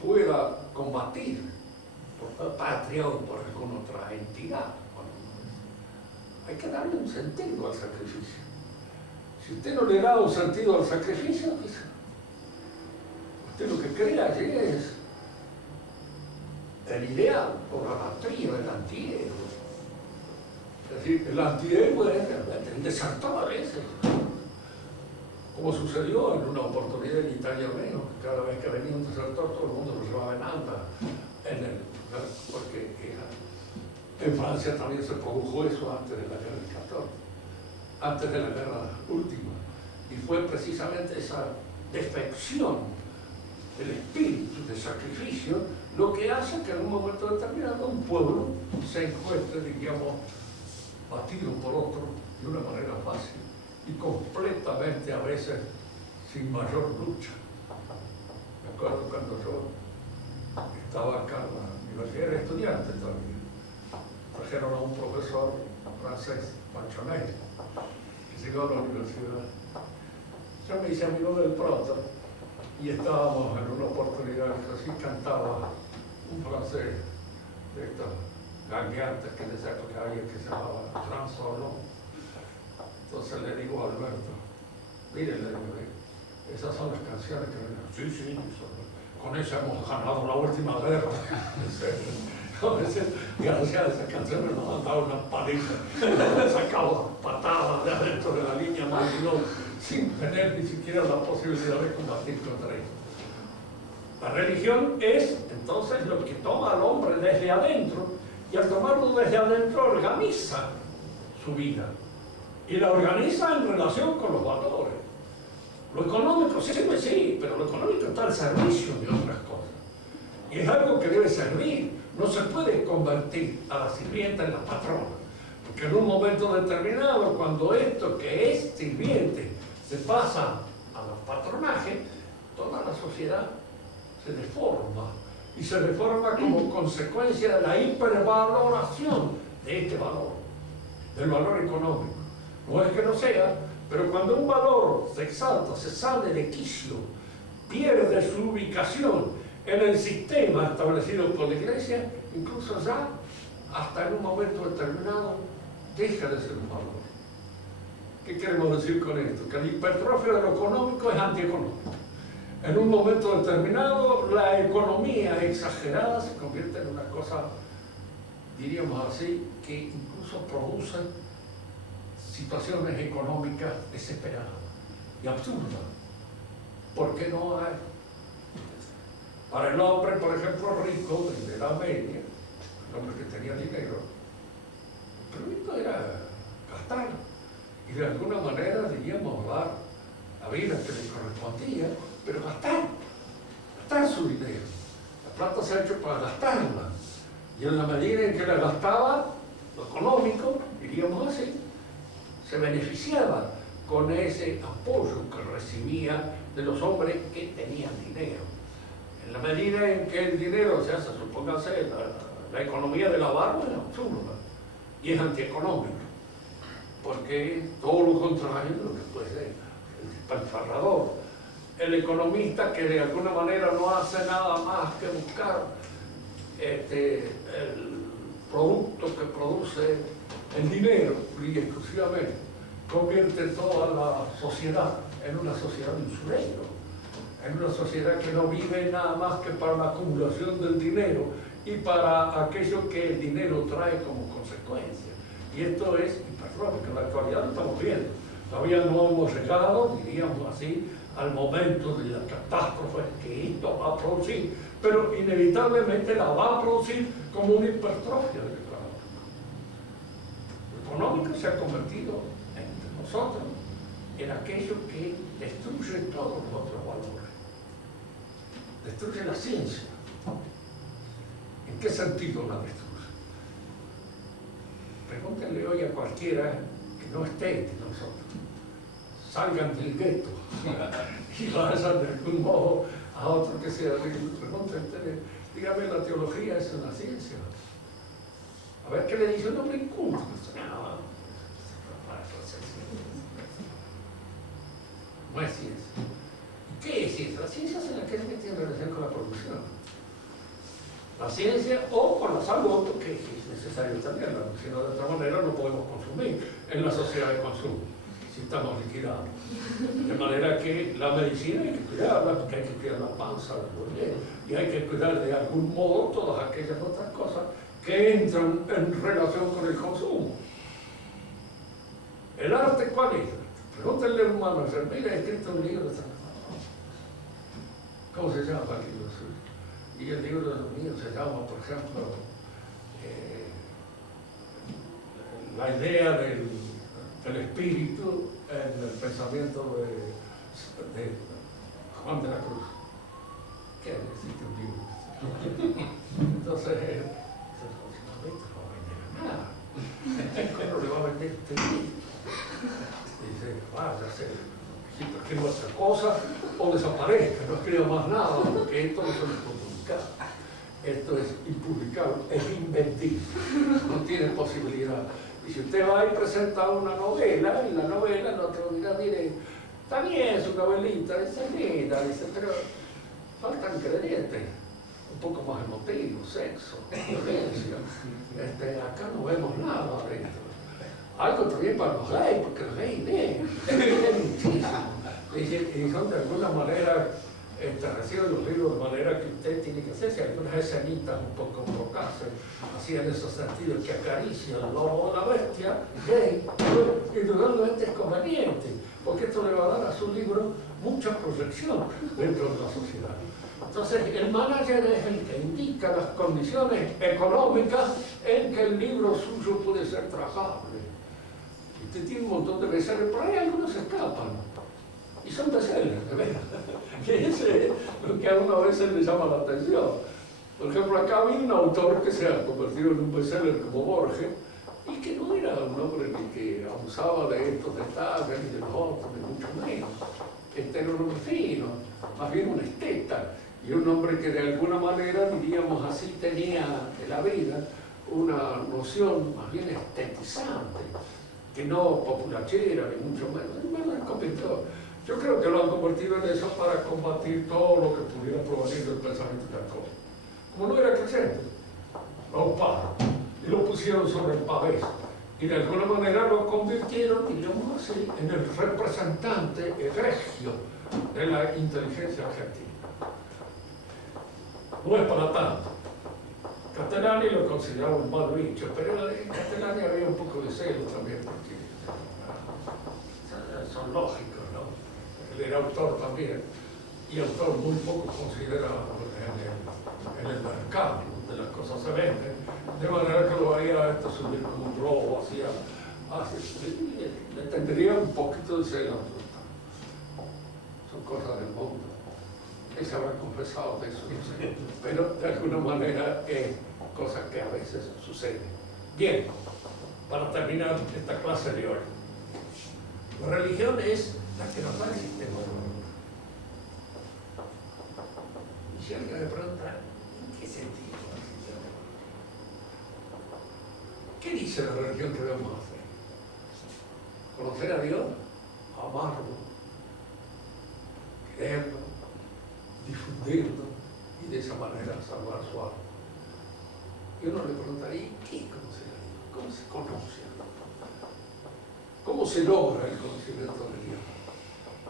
pueda combatir por la patria o por alguna otra entidad, bueno, hay que darle un sentido al sacrificio. Si usted no le da un sentido al sacrificio, pues, usted lo que crea que es el ideal por la patria, el antihéroe. Es decir, el antihéroe es el desertor a veces. Como sucedió en una oportunidad en Italia menos, cada vez que venía un desertor todo el mundo lo llevaba en anda, porque en Francia también se produjo eso antes de la guerra del 14, antes de la guerra última, y fue precisamente esa defección del espíritu de sacrificio lo que hace que en un momento determinado un pueblo se encuentre, digamos, batido por otro de una manera fácil y completamente a veces sin mayor lucha. Me acuerdo cuando yo estaba acá en la universidad, era estudiante todavía, trajeron a un profesor francés, Panchonet, que llegó a la universidad. Yo me hice amigo del proto y estábamos en una oportunidad que así cantaba un francés de estos gangueantes que en esa época había, que se llamaba Transolón. Entonces le digo a Alberto, mire, le digo, esas son las canciones que me dicen, sí, con eso hemos ganado la última guerra. Gracias a esas canciones nos han dado una paliza, nos han sacado patadas de adentro de la línea Maginot sin tener ni siquiera la posibilidad de combatir contra ellos. La religión es entonces lo que toma al hombre desde adentro, y al tomarlo desde adentro organiza su vida. Y la organiza en relación con los valores. Lo económico sí, pero lo económico está al servicio de otras cosas. Y es algo que debe servir. No se puede convertir a la sirvienta en la patrona. Porque en un momento determinado, cuando esto que es sirviente se pasa a los patronajes, toda la sociedad se deforma. Y se deforma como consecuencia de la hipervaloración de este valor, del valor económico. No es que no sea, pero cuando un valor se exalta, se sale de quicio, pierde su ubicación en el sistema establecido por la Iglesia, incluso ya, hasta en un momento determinado, deja de ser un valor. ¿Qué queremos decir con esto? Que la hipertrofia de lo económico es antieconómico. En un momento determinado, la economía exagerada se convierte en una cosa, diríamos así, que incluso produce situaciones económicas desesperadas y absurdas. ¿Por qué no hay? Para el hombre, por ejemplo, rico, de la media, el hombre que tenía dinero, lo rico era gastar y de alguna manera, diríamos, dar la vida que le correspondía, pero gastar su dinero. La plata se ha hecho para gastarla, y en la medida en que la gastaba, lo económico, diríamos así, se beneficiaba con ese apoyo que recibía de los hombres que tenían dinero. En la medida en que el dinero se hace, supóngase, la economía de la barba es absurda y es antieconómica, porque todo lo contrario de lo que puede ser el despilfarrador. el economista que de alguna manera no hace nada más que buscar el producto que produce el dinero y exclusivamente, convierte toda la sociedad en una sociedad de usureros, en una sociedad que no vive nada más que para la acumulación del dinero y para aquello que el dinero trae como consecuencia. Y esto es hipertrófico, en la actualidad lo estamos viendo. Todavía no hemos llegado, diríamos así, al momento de la catástrofe que esto va a producir, pero inevitablemente la va a producir como una hipertrofia del económico. Lo económico se ha convertido entre nosotros en aquello que destruye todos los otros valores. Destruye la ciencia. ¿En qué sentido la destruye? Pregúntenle hoy a cualquiera que no esté entre nosotros. Salgan del gueto y vayan de algún modo a otro que sea. Pregúntenle, dígame, la teología es una ciencia. A ver qué le dice un hombre inculto. No es ciencia. ¿Qué es ciencia? La ciencia es la que tiene relación con la producción. La ciencia o con la salud, que es necesario también, si no de otra manera no podemos consumir en la sociedad de consumo, si estamos liquidados. De manera que la medicina hay que cuidarla, porque hay que cuidar la panza, la bolera, y hay que cuidar de algún modo todas aquellas otras cosas que entran en relación con el consumo. ¿El arte cuál es? Pregúntenle a un humano, mira, he escrito un libro, ¿cómo se llama el libro suyo? Y el libro de los míos se llama, por ejemplo, la idea del espíritu en el pensamiento de Juan de la Cruz. ¿Qué existe un libro? Entonces, no va a vender nada. ¿Cómo le va a vender este libro? Dice, ya sé, si escribo otra cosa o desaparezca, no escribo más nada, porque esto no se lo puedo publicar. Esto es impublicable, es inventivo, no tiene posibilidad. Y si usted va y presenta una novela, y la novela el otro dirá, mire, está bien su novelita, dice linda, dice, pero faltan ingredientes, un poco más emotivos, sexo, violencia. Acá no vemos nada de esto. Algo también para los gays, porque los gays leen muchísimo. Y son de alguna manera, reciben los libros de manera que usted tiene que hacerse algunas escenitas un poco procaces, así en esos sentidos que acarician el lobo o la bestia gay, indudablemente es conveniente, porque esto le va a dar a su libro mucha proyección dentro de la sociedad. Entonces, el manager es el que indica las condiciones económicas en que el libro suyo puede ser trabajable. Usted tiene un montón de bestsellers, pero hay algunos que escapan. Y son bestsellers, de veras. Que ese es lo que a uno a veces le llama la atención. Por ejemplo, acá había un autor que se ha convertido en un bestseller como Borges, y que no era un hombre ni que abusaba de estos detalles, ni de los otros, ni mucho menos. Era un hombre fino, más bien un esteta, y un hombre que de alguna manera, diríamos así, tenía en la vida una noción más bien estetizante, que no populachera, ni mucho menos convirtió. Yo creo que lo han convertido en eso para combatir todo lo que pudiera provenir del pensamiento católico. Como no era creyente, lo pararon y lo pusieron sobre el pavés. Y de alguna manera lo convirtieron, digamos así, en el representante egregio de la inteligencia argentina. No es para tanto. Castellani lo consideraba un mal bicho, pero en Castellani había un poco de celo también, porque son lógicos, ¿no? Él era autor también, y autor muy poco considerado en el mercado, donde las cosas se venden, de manera que lo haría esto subir como un robo, le tendría un poquito de celo. Son cosas del mundo. Él se habrá confesado de eso, no sé, pero de alguna manera es cosa que a veces sucede. Bien, para terminar esta clase de hoy, la religión es la que nos da el sistema de valores. Y si alguien me pregunta, ¿en qué sentido el sistema de valores? ¿Qué dice la religión que debemos hacer? ¿Conocer a Dios? Amarlo, quererlo, Y uno le preguntaría, ¿y qué conocer a Dios? ¿Cómo se conoce a Dios? ¿Cómo se logra el conocimiento de Dios?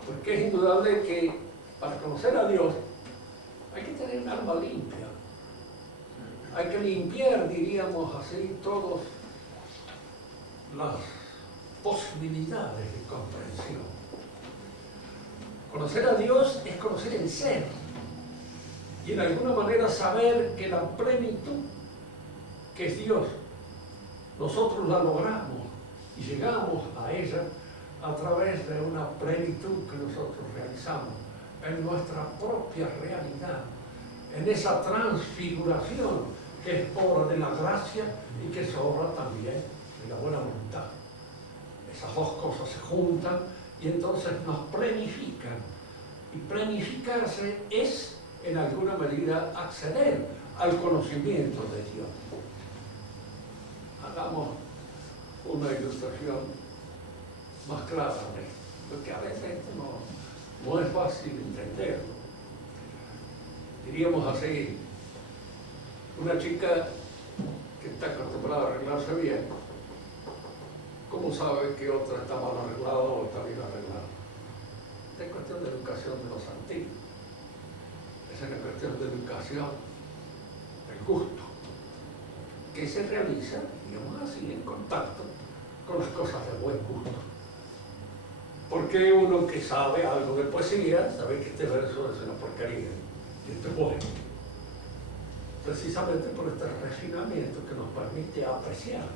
Porque es indudable que para conocer a Dios hay que tener un alma limpia. Hay que limpiar, diríamos así, todas las posibilidades de comprensión. Conocer a Dios es conocer el ser y en alguna manera saber que la plenitud que es Dios, nosotros la logramos y llegamos a ella a través de una plenitud que nosotros realizamos en nuestra propia realidad, en esa transfiguración que es obra de la gracia y que es obra también de la buena voluntad. Esas dos cosas se juntan y entonces nos planifican. Y planificarse es, en alguna medida, acceder al conocimiento de Dios. Hagamos una ilustración más clara de esto, porque a veces no es fácil entenderlo. Diríamos así, una chica que está acostumbrada a arreglarse bien, ¿cómo sabe que otra está mal arreglada o está bien arreglada? Es cuestión de educación de los antiguos. Es una cuestión de educación del gusto, que se realiza, digamos así, en contacto con las cosas de buen gusto. Porque uno que sabe algo de poesía sabe que este verso es una porquería y este es bueno, precisamente por este refinamiento que nos permite apreciar.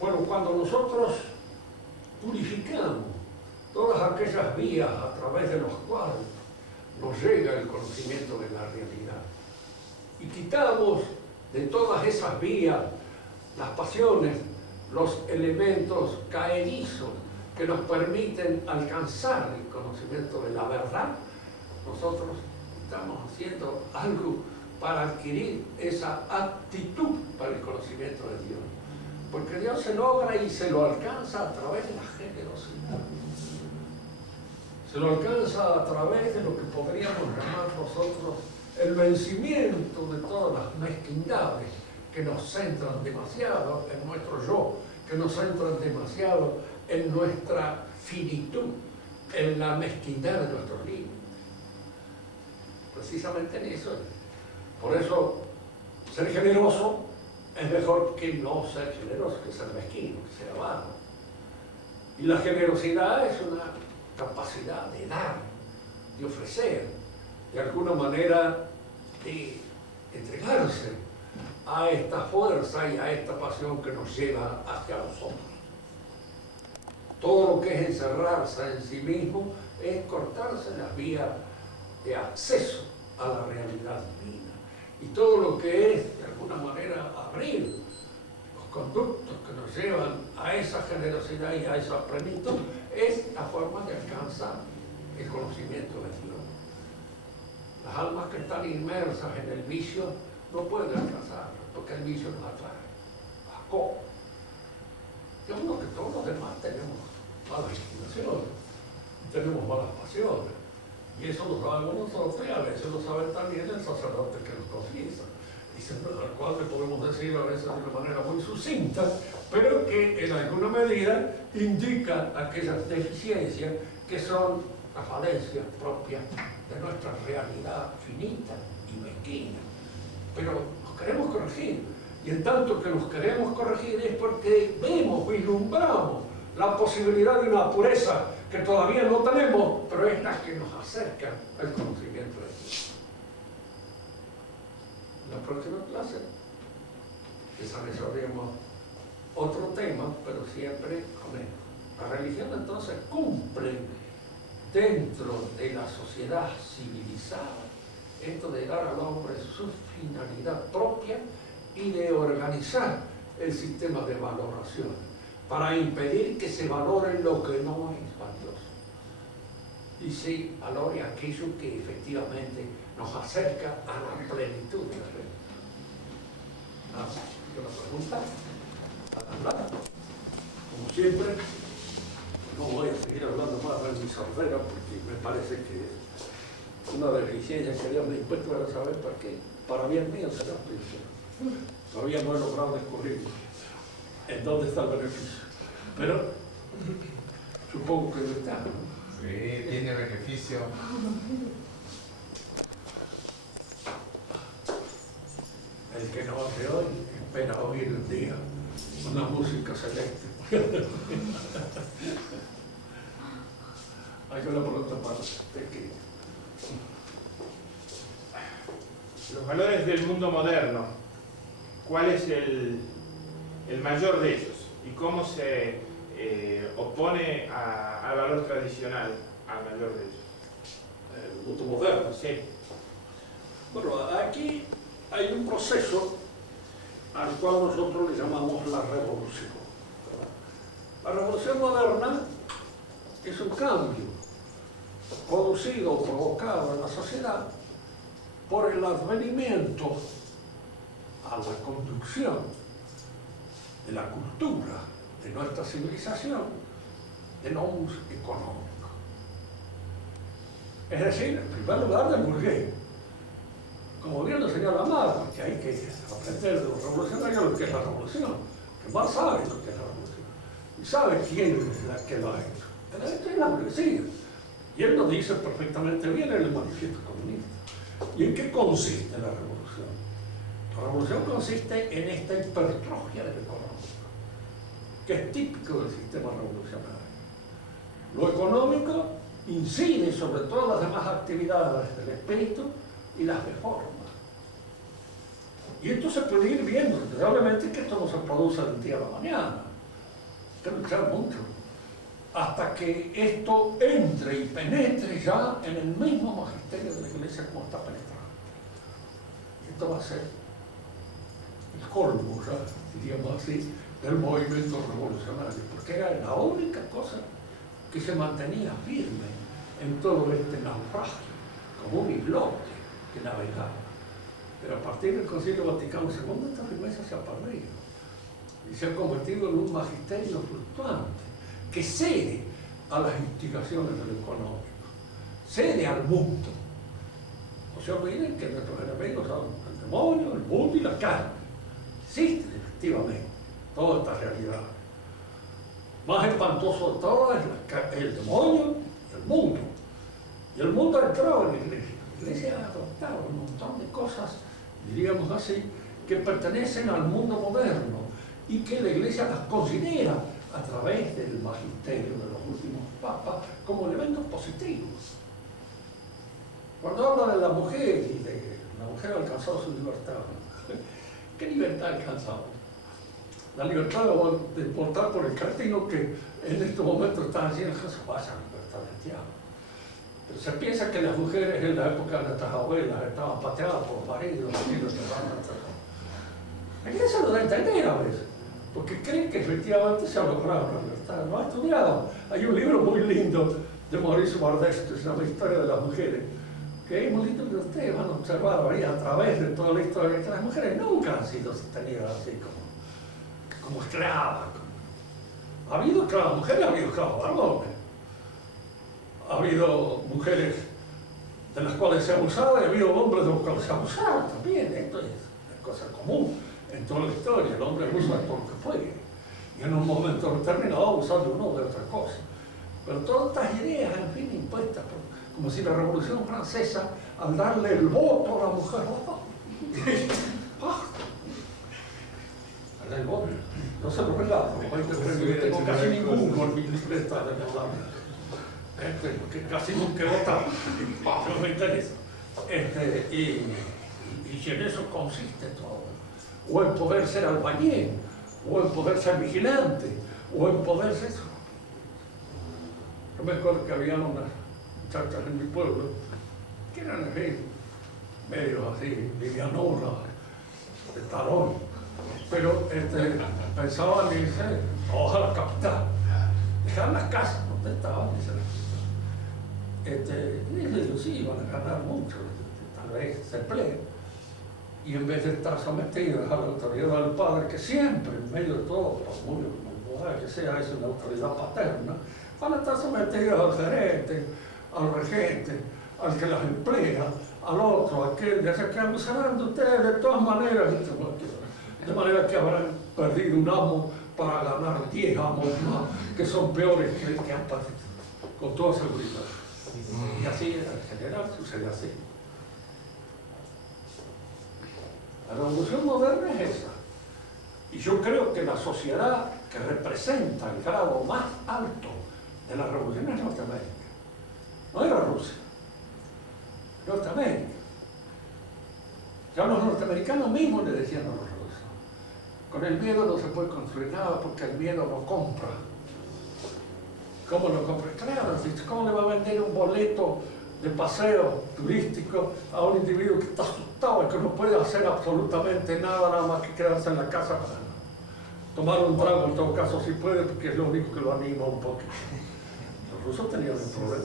Bueno, cuando nosotros purificamos todas aquellas vías a través de los cuales nos llega el conocimiento de la realidad y quitamos de todas esas vías las pasiones, los elementos caedizos que nos permiten alcanzar el conocimiento de la verdad, nosotros estamos haciendo algo para adquirir esa aptitud para el conocimiento de Dios. Porque Dios se logra y se lo alcanza a través de la generosidad. Se lo alcanza a través de lo que podríamos llamar nosotros el vencimiento de todas las mezquindades que nos centran demasiado en nuestro yo, que nos centran demasiado en nuestra finitud, en la mezquindad de nuestros límites. Precisamente en eso. Por eso, ser generoso es mejor que no ser generoso, que ser mezquino, que ser avaro. Y la generosidad es una capacidad de dar, de ofrecer, de alguna manera de entregarse a esta fuerza y a esta pasión que nos lleva hacia los otros. Todo lo que es encerrarse en sí mismo es cortarse las vías de acceso a la realidad divina. Y todo lo que es, de alguna manera, abrir los conductos que nos llevan a esa generosidad y a esa plenitud es la forma de alcanzar el conocimiento de Dios. Las almas que están inmersas en el vicio no pueden alcanzarlo, porque el vicio nos atrae, acopla. Digamos que todos los demás tenemos malas inclinaciones, tenemos malas pasiones, y eso lo sabemos nosotros y a veces lo sabe también el sacerdote que nos confiesa, al cual le podemos decir a veces de una manera muy sucinta, pero que en alguna medida indica aquellas deficiencias que son las falencias propias de nuestra realidad finita y mezquina. Pero nos queremos corregir, y en tanto que nos queremos corregir es porque vemos, vislumbramos la posibilidad de una pureza que todavía no tenemos, pero es la que nos acerca al conocimiento de Dios. En la próxima clase desarrollaremos otro tema, pero siempre con él. La religión entonces cumple dentro de la sociedad civilizada esto de dar al hombre su finalidad propia y de organizar el sistema de valoración para impedir que se valore lo que no es valioso y se valore aquello que efectivamente nos acerca a la plenitud de la realidad. ¿Alguna pregunta? Háganla. Como siempre, no voy a seguir hablando más de mi sordera porque me parece que es una deficiencia que Dios me impuesto a saber para qué, para bien mío será. Todavía no he logrado descubrir en dónde está el beneficio. Pero supongo que no está. Sí, tiene beneficio. El que no hace hoy espera oír el día una música celeste. Hay una pregunta para usted que... Los valores del mundo moderno, ¿cuál es el mayor de ellos? ¿Y cómo se opone al valor tradicional, al mayor de ellos? El mundo moderno. Sí. Bueno, aquí hay un proceso al cual nosotros le llamamos la revolución. La revolución moderna es un cambio producido o provocado en la sociedad por el advenimiento a la conducción de la cultura de nuestra civilización del homus económico. Es decir, en primer lugar, del burgués. Como bien lo señala Marx, que hay que aprender de los revolucionarios lo que es la revolución, que Marx sabe lo que es la revolución, y sabe quién es la que lo ha hecho. Pero esto es la burguesía. Y él lo dice perfectamente bien en el Manifiesto Comunista. ¿Y en qué consiste la revolución? La revolución consiste en esta hipertrofia del económico, que es típico del sistema revolucionario. Lo económico incide sobre todas las demás actividades del espíritu y las deforma. Y esto se puede ir viendo, obviamente que esto no se produce del día a la mañana, hay que luchar mucho, hasta que esto entre y penetre ya en el mismo magisterio de la Iglesia como está penetrando. Y esto va a ser el colmo, ya, diríamos así, del movimiento revolucionario, porque era la única cosa que se mantenía firme en todo este naufragio, como un islote que navegaba. Pero a partir del Concilio Vaticano II esta firmeza se ha perdido y se ha convertido en un magisterio fluctuante que cede a las instigaciones del económico, cede al mundo. No se olviden que nuestros enemigos son el demonio, el mundo y la carne. Existen efectivamente todas estas realidades. Más espantoso de todo es el demonio y el mundo. Y el mundo ha entrado en la Iglesia. La Iglesia ha adoptado un montón de cosas, diríamos así, que pertenecen al mundo moderno y que la Iglesia las considera a través del magisterio de los últimos papas como elementos positivos. Cuando habla de la mujer y de la mujer ha alcanzado su libertad, ¿qué libertad ha alcanzado? La libertad de portar por el cartino que en estos momentos están haciendo Jesús, vaya libertad del diablo. Pero se piensa que las mujeres en la época de nuestras abuelas estaban pateadas por los maridos, la Iglesia lo da a entender a veces, porque creen que efectivamente se ha logrado la libertad. No ha estudiado. Hay un libro muy lindo de Mauricio Bardes que se llama Historia de las Mujeres, que es muy lindo que ustedes van a observar ahí a través de toda la historia, que las mujeres nunca han sido sostenidas así como esclavas. Ha habido esclavas mujeres, ha habido esclavos varones. Ha habido mujeres de las cuales se ha abusado y ha habido hombres de los cuales se ha abusado también. Esto es cosa común en toda la historia. El hombre abusa de todo lo que puede y en un momento determinado abusa de uno o de otra cosa. Pero todas estas ideas, en fin, impuestas como si la Revolución Francesa, al darle el voto a la mujer, el voto, no se lo regalo, yo tengo casi ninguno en mi libreta de palabras. Que casi nunca he votado, no me interesa. Y en eso consiste todo. O en poder ser albañil, o en poder ser vigilante, o en poder ser... Yo me acuerdo que había unas muchachas en mi pueblo que eran así, medio así, livianonas, de talón, pero pensaban irse a la capital, dejar las casas donde estaban y se y ellos sí iban a ganar mucho, tal vez se empleo, y en vez de estar sometidos a la autoridad del padre, que siempre en medio de todo, por muy que sea eso, una autoridad paterna, van a estar sometidos al gerente, al regente, al que las emplea, al otro, a aquel, ya se quedan usando ustedes de todas maneras, de manera que habrán perdido un amo para ganar 10 amos más, que son peores que el que han perdido, con toda seguridad. Y así en general sucede así. La revolución moderna es esa. Y yo creo que la sociedad que representa el grado más alto de la revolución es Norteamérica. No era Rusia. Norteamérica. Ya los norteamericanos mismos le decían a los rusos: con el miedo no se puede construir nada porque el miedo no compra. ¿Cómo lo compra? Claro, ¿cómo le va a vender un boleto de paseo turístico a un individuo que está asustado y que no puede hacer absolutamente nada más que quedarse en la casa para tomar un trago? En todo caso si puede, porque es lo único que lo anima un poco. Los rusos tenían un problema.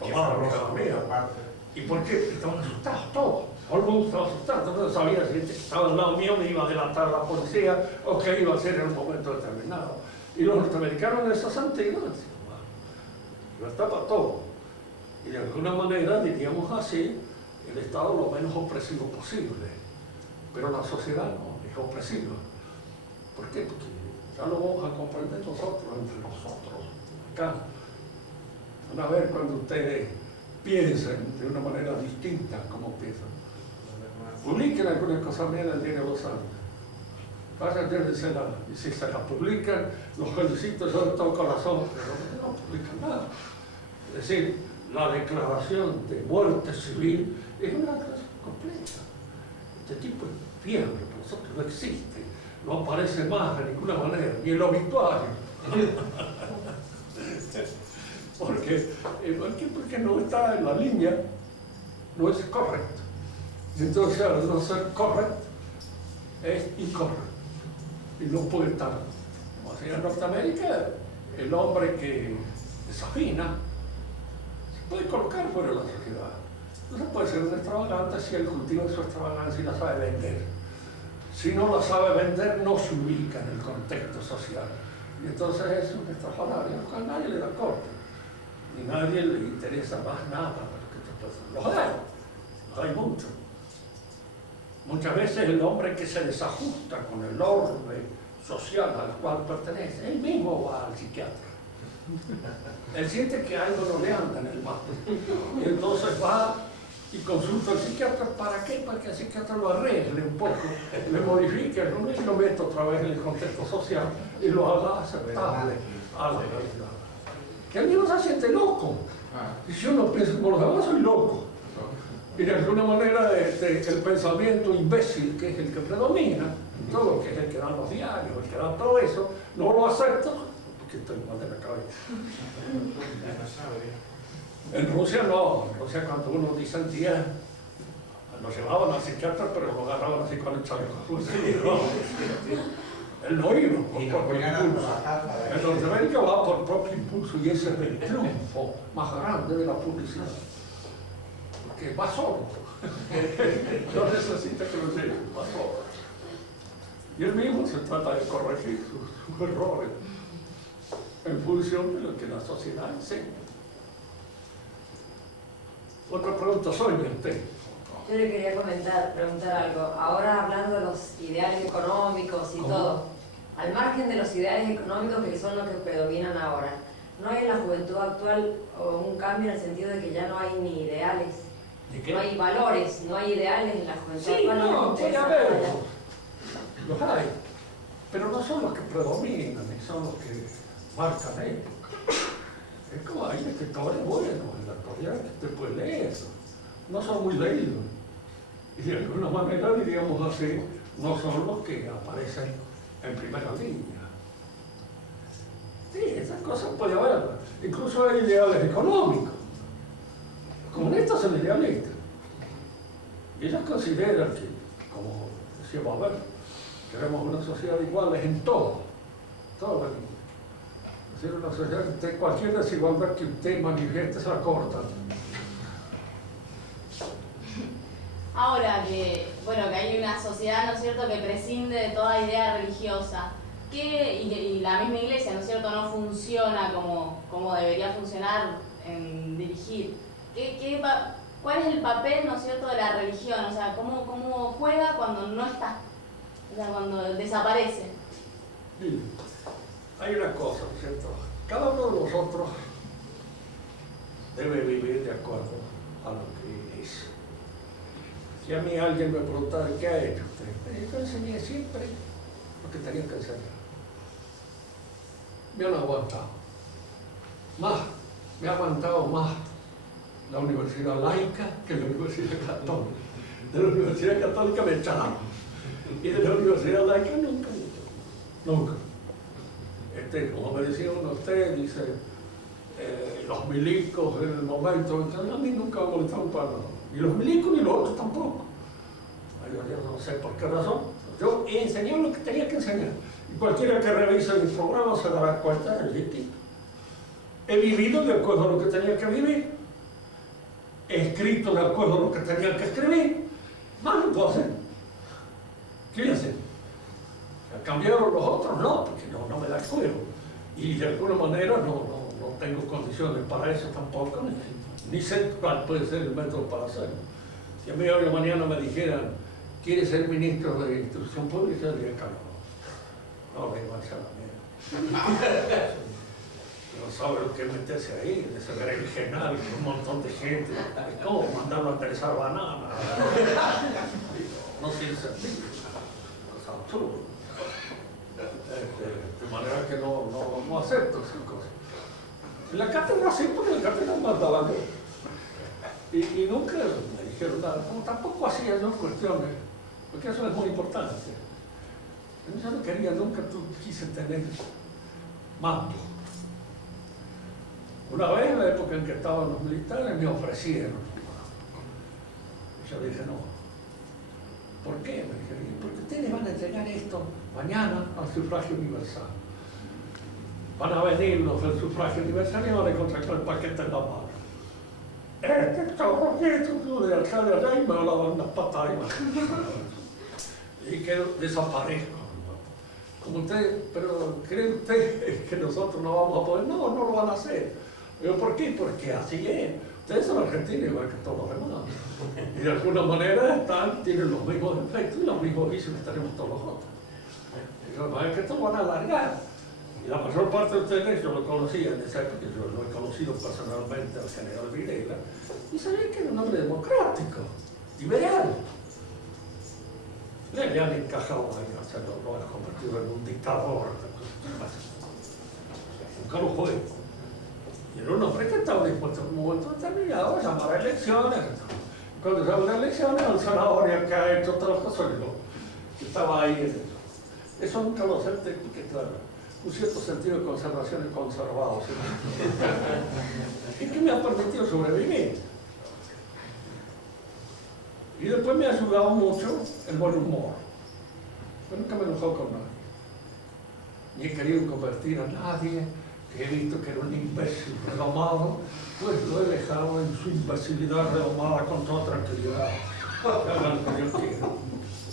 Tomaban cada. ¿Y por qué? Estaban asustados todos. Todo el mundo estaba asustado. No sabía si estaba al lado mío, me iba a delatar la policía o qué iba a hacer en un momento determinado. Y los norteamericanos de esas antiguas, libertad para todo. Y de alguna manera, diríamos así, el Estado lo menos opresivo posible. Pero la sociedad no es opresiva. ¿Por qué? Porque ya lo vamos a comprender nosotros, entre nosotros, acá. Van a ver cuando ustedes piensen de una manera distinta como piensan. Publiquen algunas cosas mías del diario Los Andes. Vayan, llévensela. Y si se la publican, los felicito yo de todo corazón, pero no publican nada. Es decir, la declaración de muerte civil es una declaración completa. Este tipo es fiebre, para nosotros no existe, no aparece más de ninguna manera, ni el obituario. Porque no está en la línea, no es correcto. Entonces, al no ser correcto, es incorrecto. Y no puede estar. Como así en Norteamérica, el hombre que desafina se puede colocar fuera de la sociedad. No se puede ser un extravagante si él cultiva su extravagancia y la sabe vender. Si no la sabe vender, no se ubica en el contexto social. Y entonces es un extrafalario, a nadie le da corte. Ni nadie le interesa más nada de lo que está pasando. Los hay muchos. Muchas veces el hombre que se desajusta con el orden social al cual pertenece, él mismo va al psiquiatra. Él siente que algo no le anda en el mate. Y entonces va y consulta al psiquiatra. ¿Para qué? Para que el psiquiatra lo arregle un poco, le modifique y lo meta otra vez en el contexto social y lo haga aceptable a la realidad. Que él mismo se siente loco. Y si uno piensa, por los demás soy loco. Y de alguna manera el pensamiento imbécil, que es el que predomina, todo, que es el que dan los diarios, el que da todo eso, no lo acepta porque estoy mal de la cabeza. En Rusia no, en Rusia cuando uno disentía, lo llevaban al psiquiatra, pero lo agarraban así con el chaleco. Él no iba por propio impulso. En Norteamérica va por propio impulso y ese es el triunfo más grande de la publicidad. Que va solo, no necesita que lo lleve, va solo. Y él mismo se trata de corregir sus errores en función de lo que la sociedad enseña. Otra pregunta, Sonia, usted. Yo le quería preguntar algo. Ahora hablando de los ideales económicos y todo, al margen de los ideales económicos que son los que predominan ahora, ¿no hay en la juventud actual un cambio en el sentido de que ya no hay ni ideales? No hay valores, no hay ideales en la juventud. Sí, no, puede haber. Los hay. Pero no son los que predominan, ni son los que marcan época. Es como hay escritores buenos en la actualidad que usted puede leer. No son muy leídos. Y de alguna manera, diríamos así, no son los que aparecen en primera línea. Sí, esas cosas puede haber. Incluso hay ideales económicos. Los comunistas son idealistas. Y ellos consideran que, como decía Babel, queremos una sociedad igual en todo. Todo el mundo. Es decir, una sociedad que cualquier desigualdad que usted manifieste se la corta. Ahora que, bueno, que hay una sociedad, ¿no es cierto?, que prescinde de toda idea religiosa, y la misma iglesia, ¿no es cierto?, no funciona como debería funcionar en dirigir. ¿cuál es el papel, ¿no es cierto?, de la religión? O sea, ¿cómo juega cuando no está? O sea, cuando desaparece. Sí. Hay una cosa, ¿no es cierto? Cada uno de nosotros debe vivir de acuerdo a lo que es. Si a mí alguien me preguntara qué ha hecho usted, yo enseñé siempre lo que tenía que enseñar. Me han aguantado. Me ha aguantado más la universidad laica que la universidad católica. De la universidad católica me echaron. Y de la universidad laica nunca. Como me decía uno, usted dice, los milicos en el momento, a mí nunca me molestaron para nada. Ni los milicos ni los otros tampoco. Yo no sé por qué razón. Yo he enseñado lo que tenía que enseñar. Y cualquiera que revise mi programa se dará cuenta del distinto. He vivido de acuerdo a lo que tenía que vivir. He escrito de acuerdo a lo que tenía que escribir. Más no puedo hacer. ¿Qué hacer? ¿Cambiaron los otros? No, porque no me da cuero. Y de alguna manera no tengo condiciones para eso tampoco. Ni sé cuál puede ser el método para hacerlo. Si a mí hoy o mañana me dijeran, ¿quieres ser ministro de Instrucción Pública? Yo diría que no me iba a echar la mierda. No sabe lo que es meterse ahí, de ese berenjenal con un montón de gente. Es como mandarlo a aterrizar bananas. No tiene sentido. Cosa absurda. De manera que no acepto esas cosas. En la cátedra sí, porque en la cátedra mandaba yo. Y nunca me dijeron nada. Como tampoco hacía yo cuestiones, porque eso es muy importante. Yo no quería, nunca quise tener mando. Una vez, en la época en que estaban los militares, me ofrecieron. Yo dije, no. ¿Por qué? Me dije, porque ustedes van a entregar esto mañana al sufragio universal. Van a venir los del sufragio universal y van a encontrar el paquete en la mano. Esto de acá de allá y me van a dar unas patadas y que desaparezco. Como usted, pero ¿cree usted que nosotros no vamos a poder? No lo van a hacer. Pero ¿por qué? Porque así es. Ustedes son argentinos igual que todos los demás. Y de alguna manera tienen los mismos efectos y los mismos vicios que tenemos todos los otros. No es que esto van a alargar. Y la mayor parte de ustedes yo lo conocía en esa época, yo lo he conocido personalmente al general Videla, y sabía que era un hombre democrático, liberal. Le han encajado ahí, lo han convertido en un dictador. Nunca lo fue. Y era un hombre que estaba dispuesto en un momento determinado a llamar a elecciones. Cuando llaman a elecciones, el senador que ha hecho otras cosas, que estaba ahí en eso. Eso nunca lo acepté, porque claro, un cierto sentido de conservación es conservado. ¿Sí? Y que me ha permitido sobrevivir. Y después me ha ayudado mucho el buen humor. Yo nunca me he enojado con nadie. Ni he querido convertir a nadie que he visto que era un imbécil redomado, pues lo he dejado en su imbecilidad redomada con toda tranquilidad. Que hagan lo que yo quiera.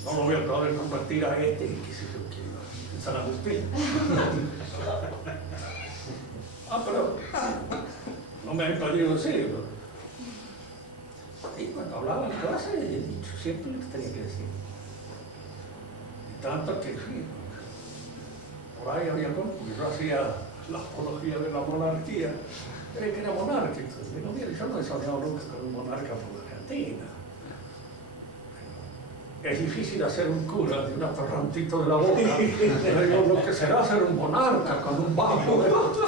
No lo voy a poder convertir a este y que se yo quiera. En San Agustín. Pero no me han impedido decirlo. Y cuando hablaba en clase, he dicho siempre lo que tenía que decir. Y tanto que sí, por ahí había algo, yo hacía la apología de la monarquía, creí que era monárquico. Digo, mira, yo no he soñado nunca con un monarca por Argentina. Es difícil hacer un cura de un atorrantito de la boca. Digo, lo que será ser un monarca con un bajo de otra.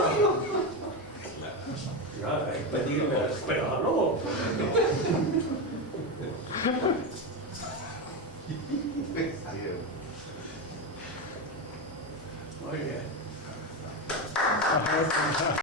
Ya, es pedirle al esperador.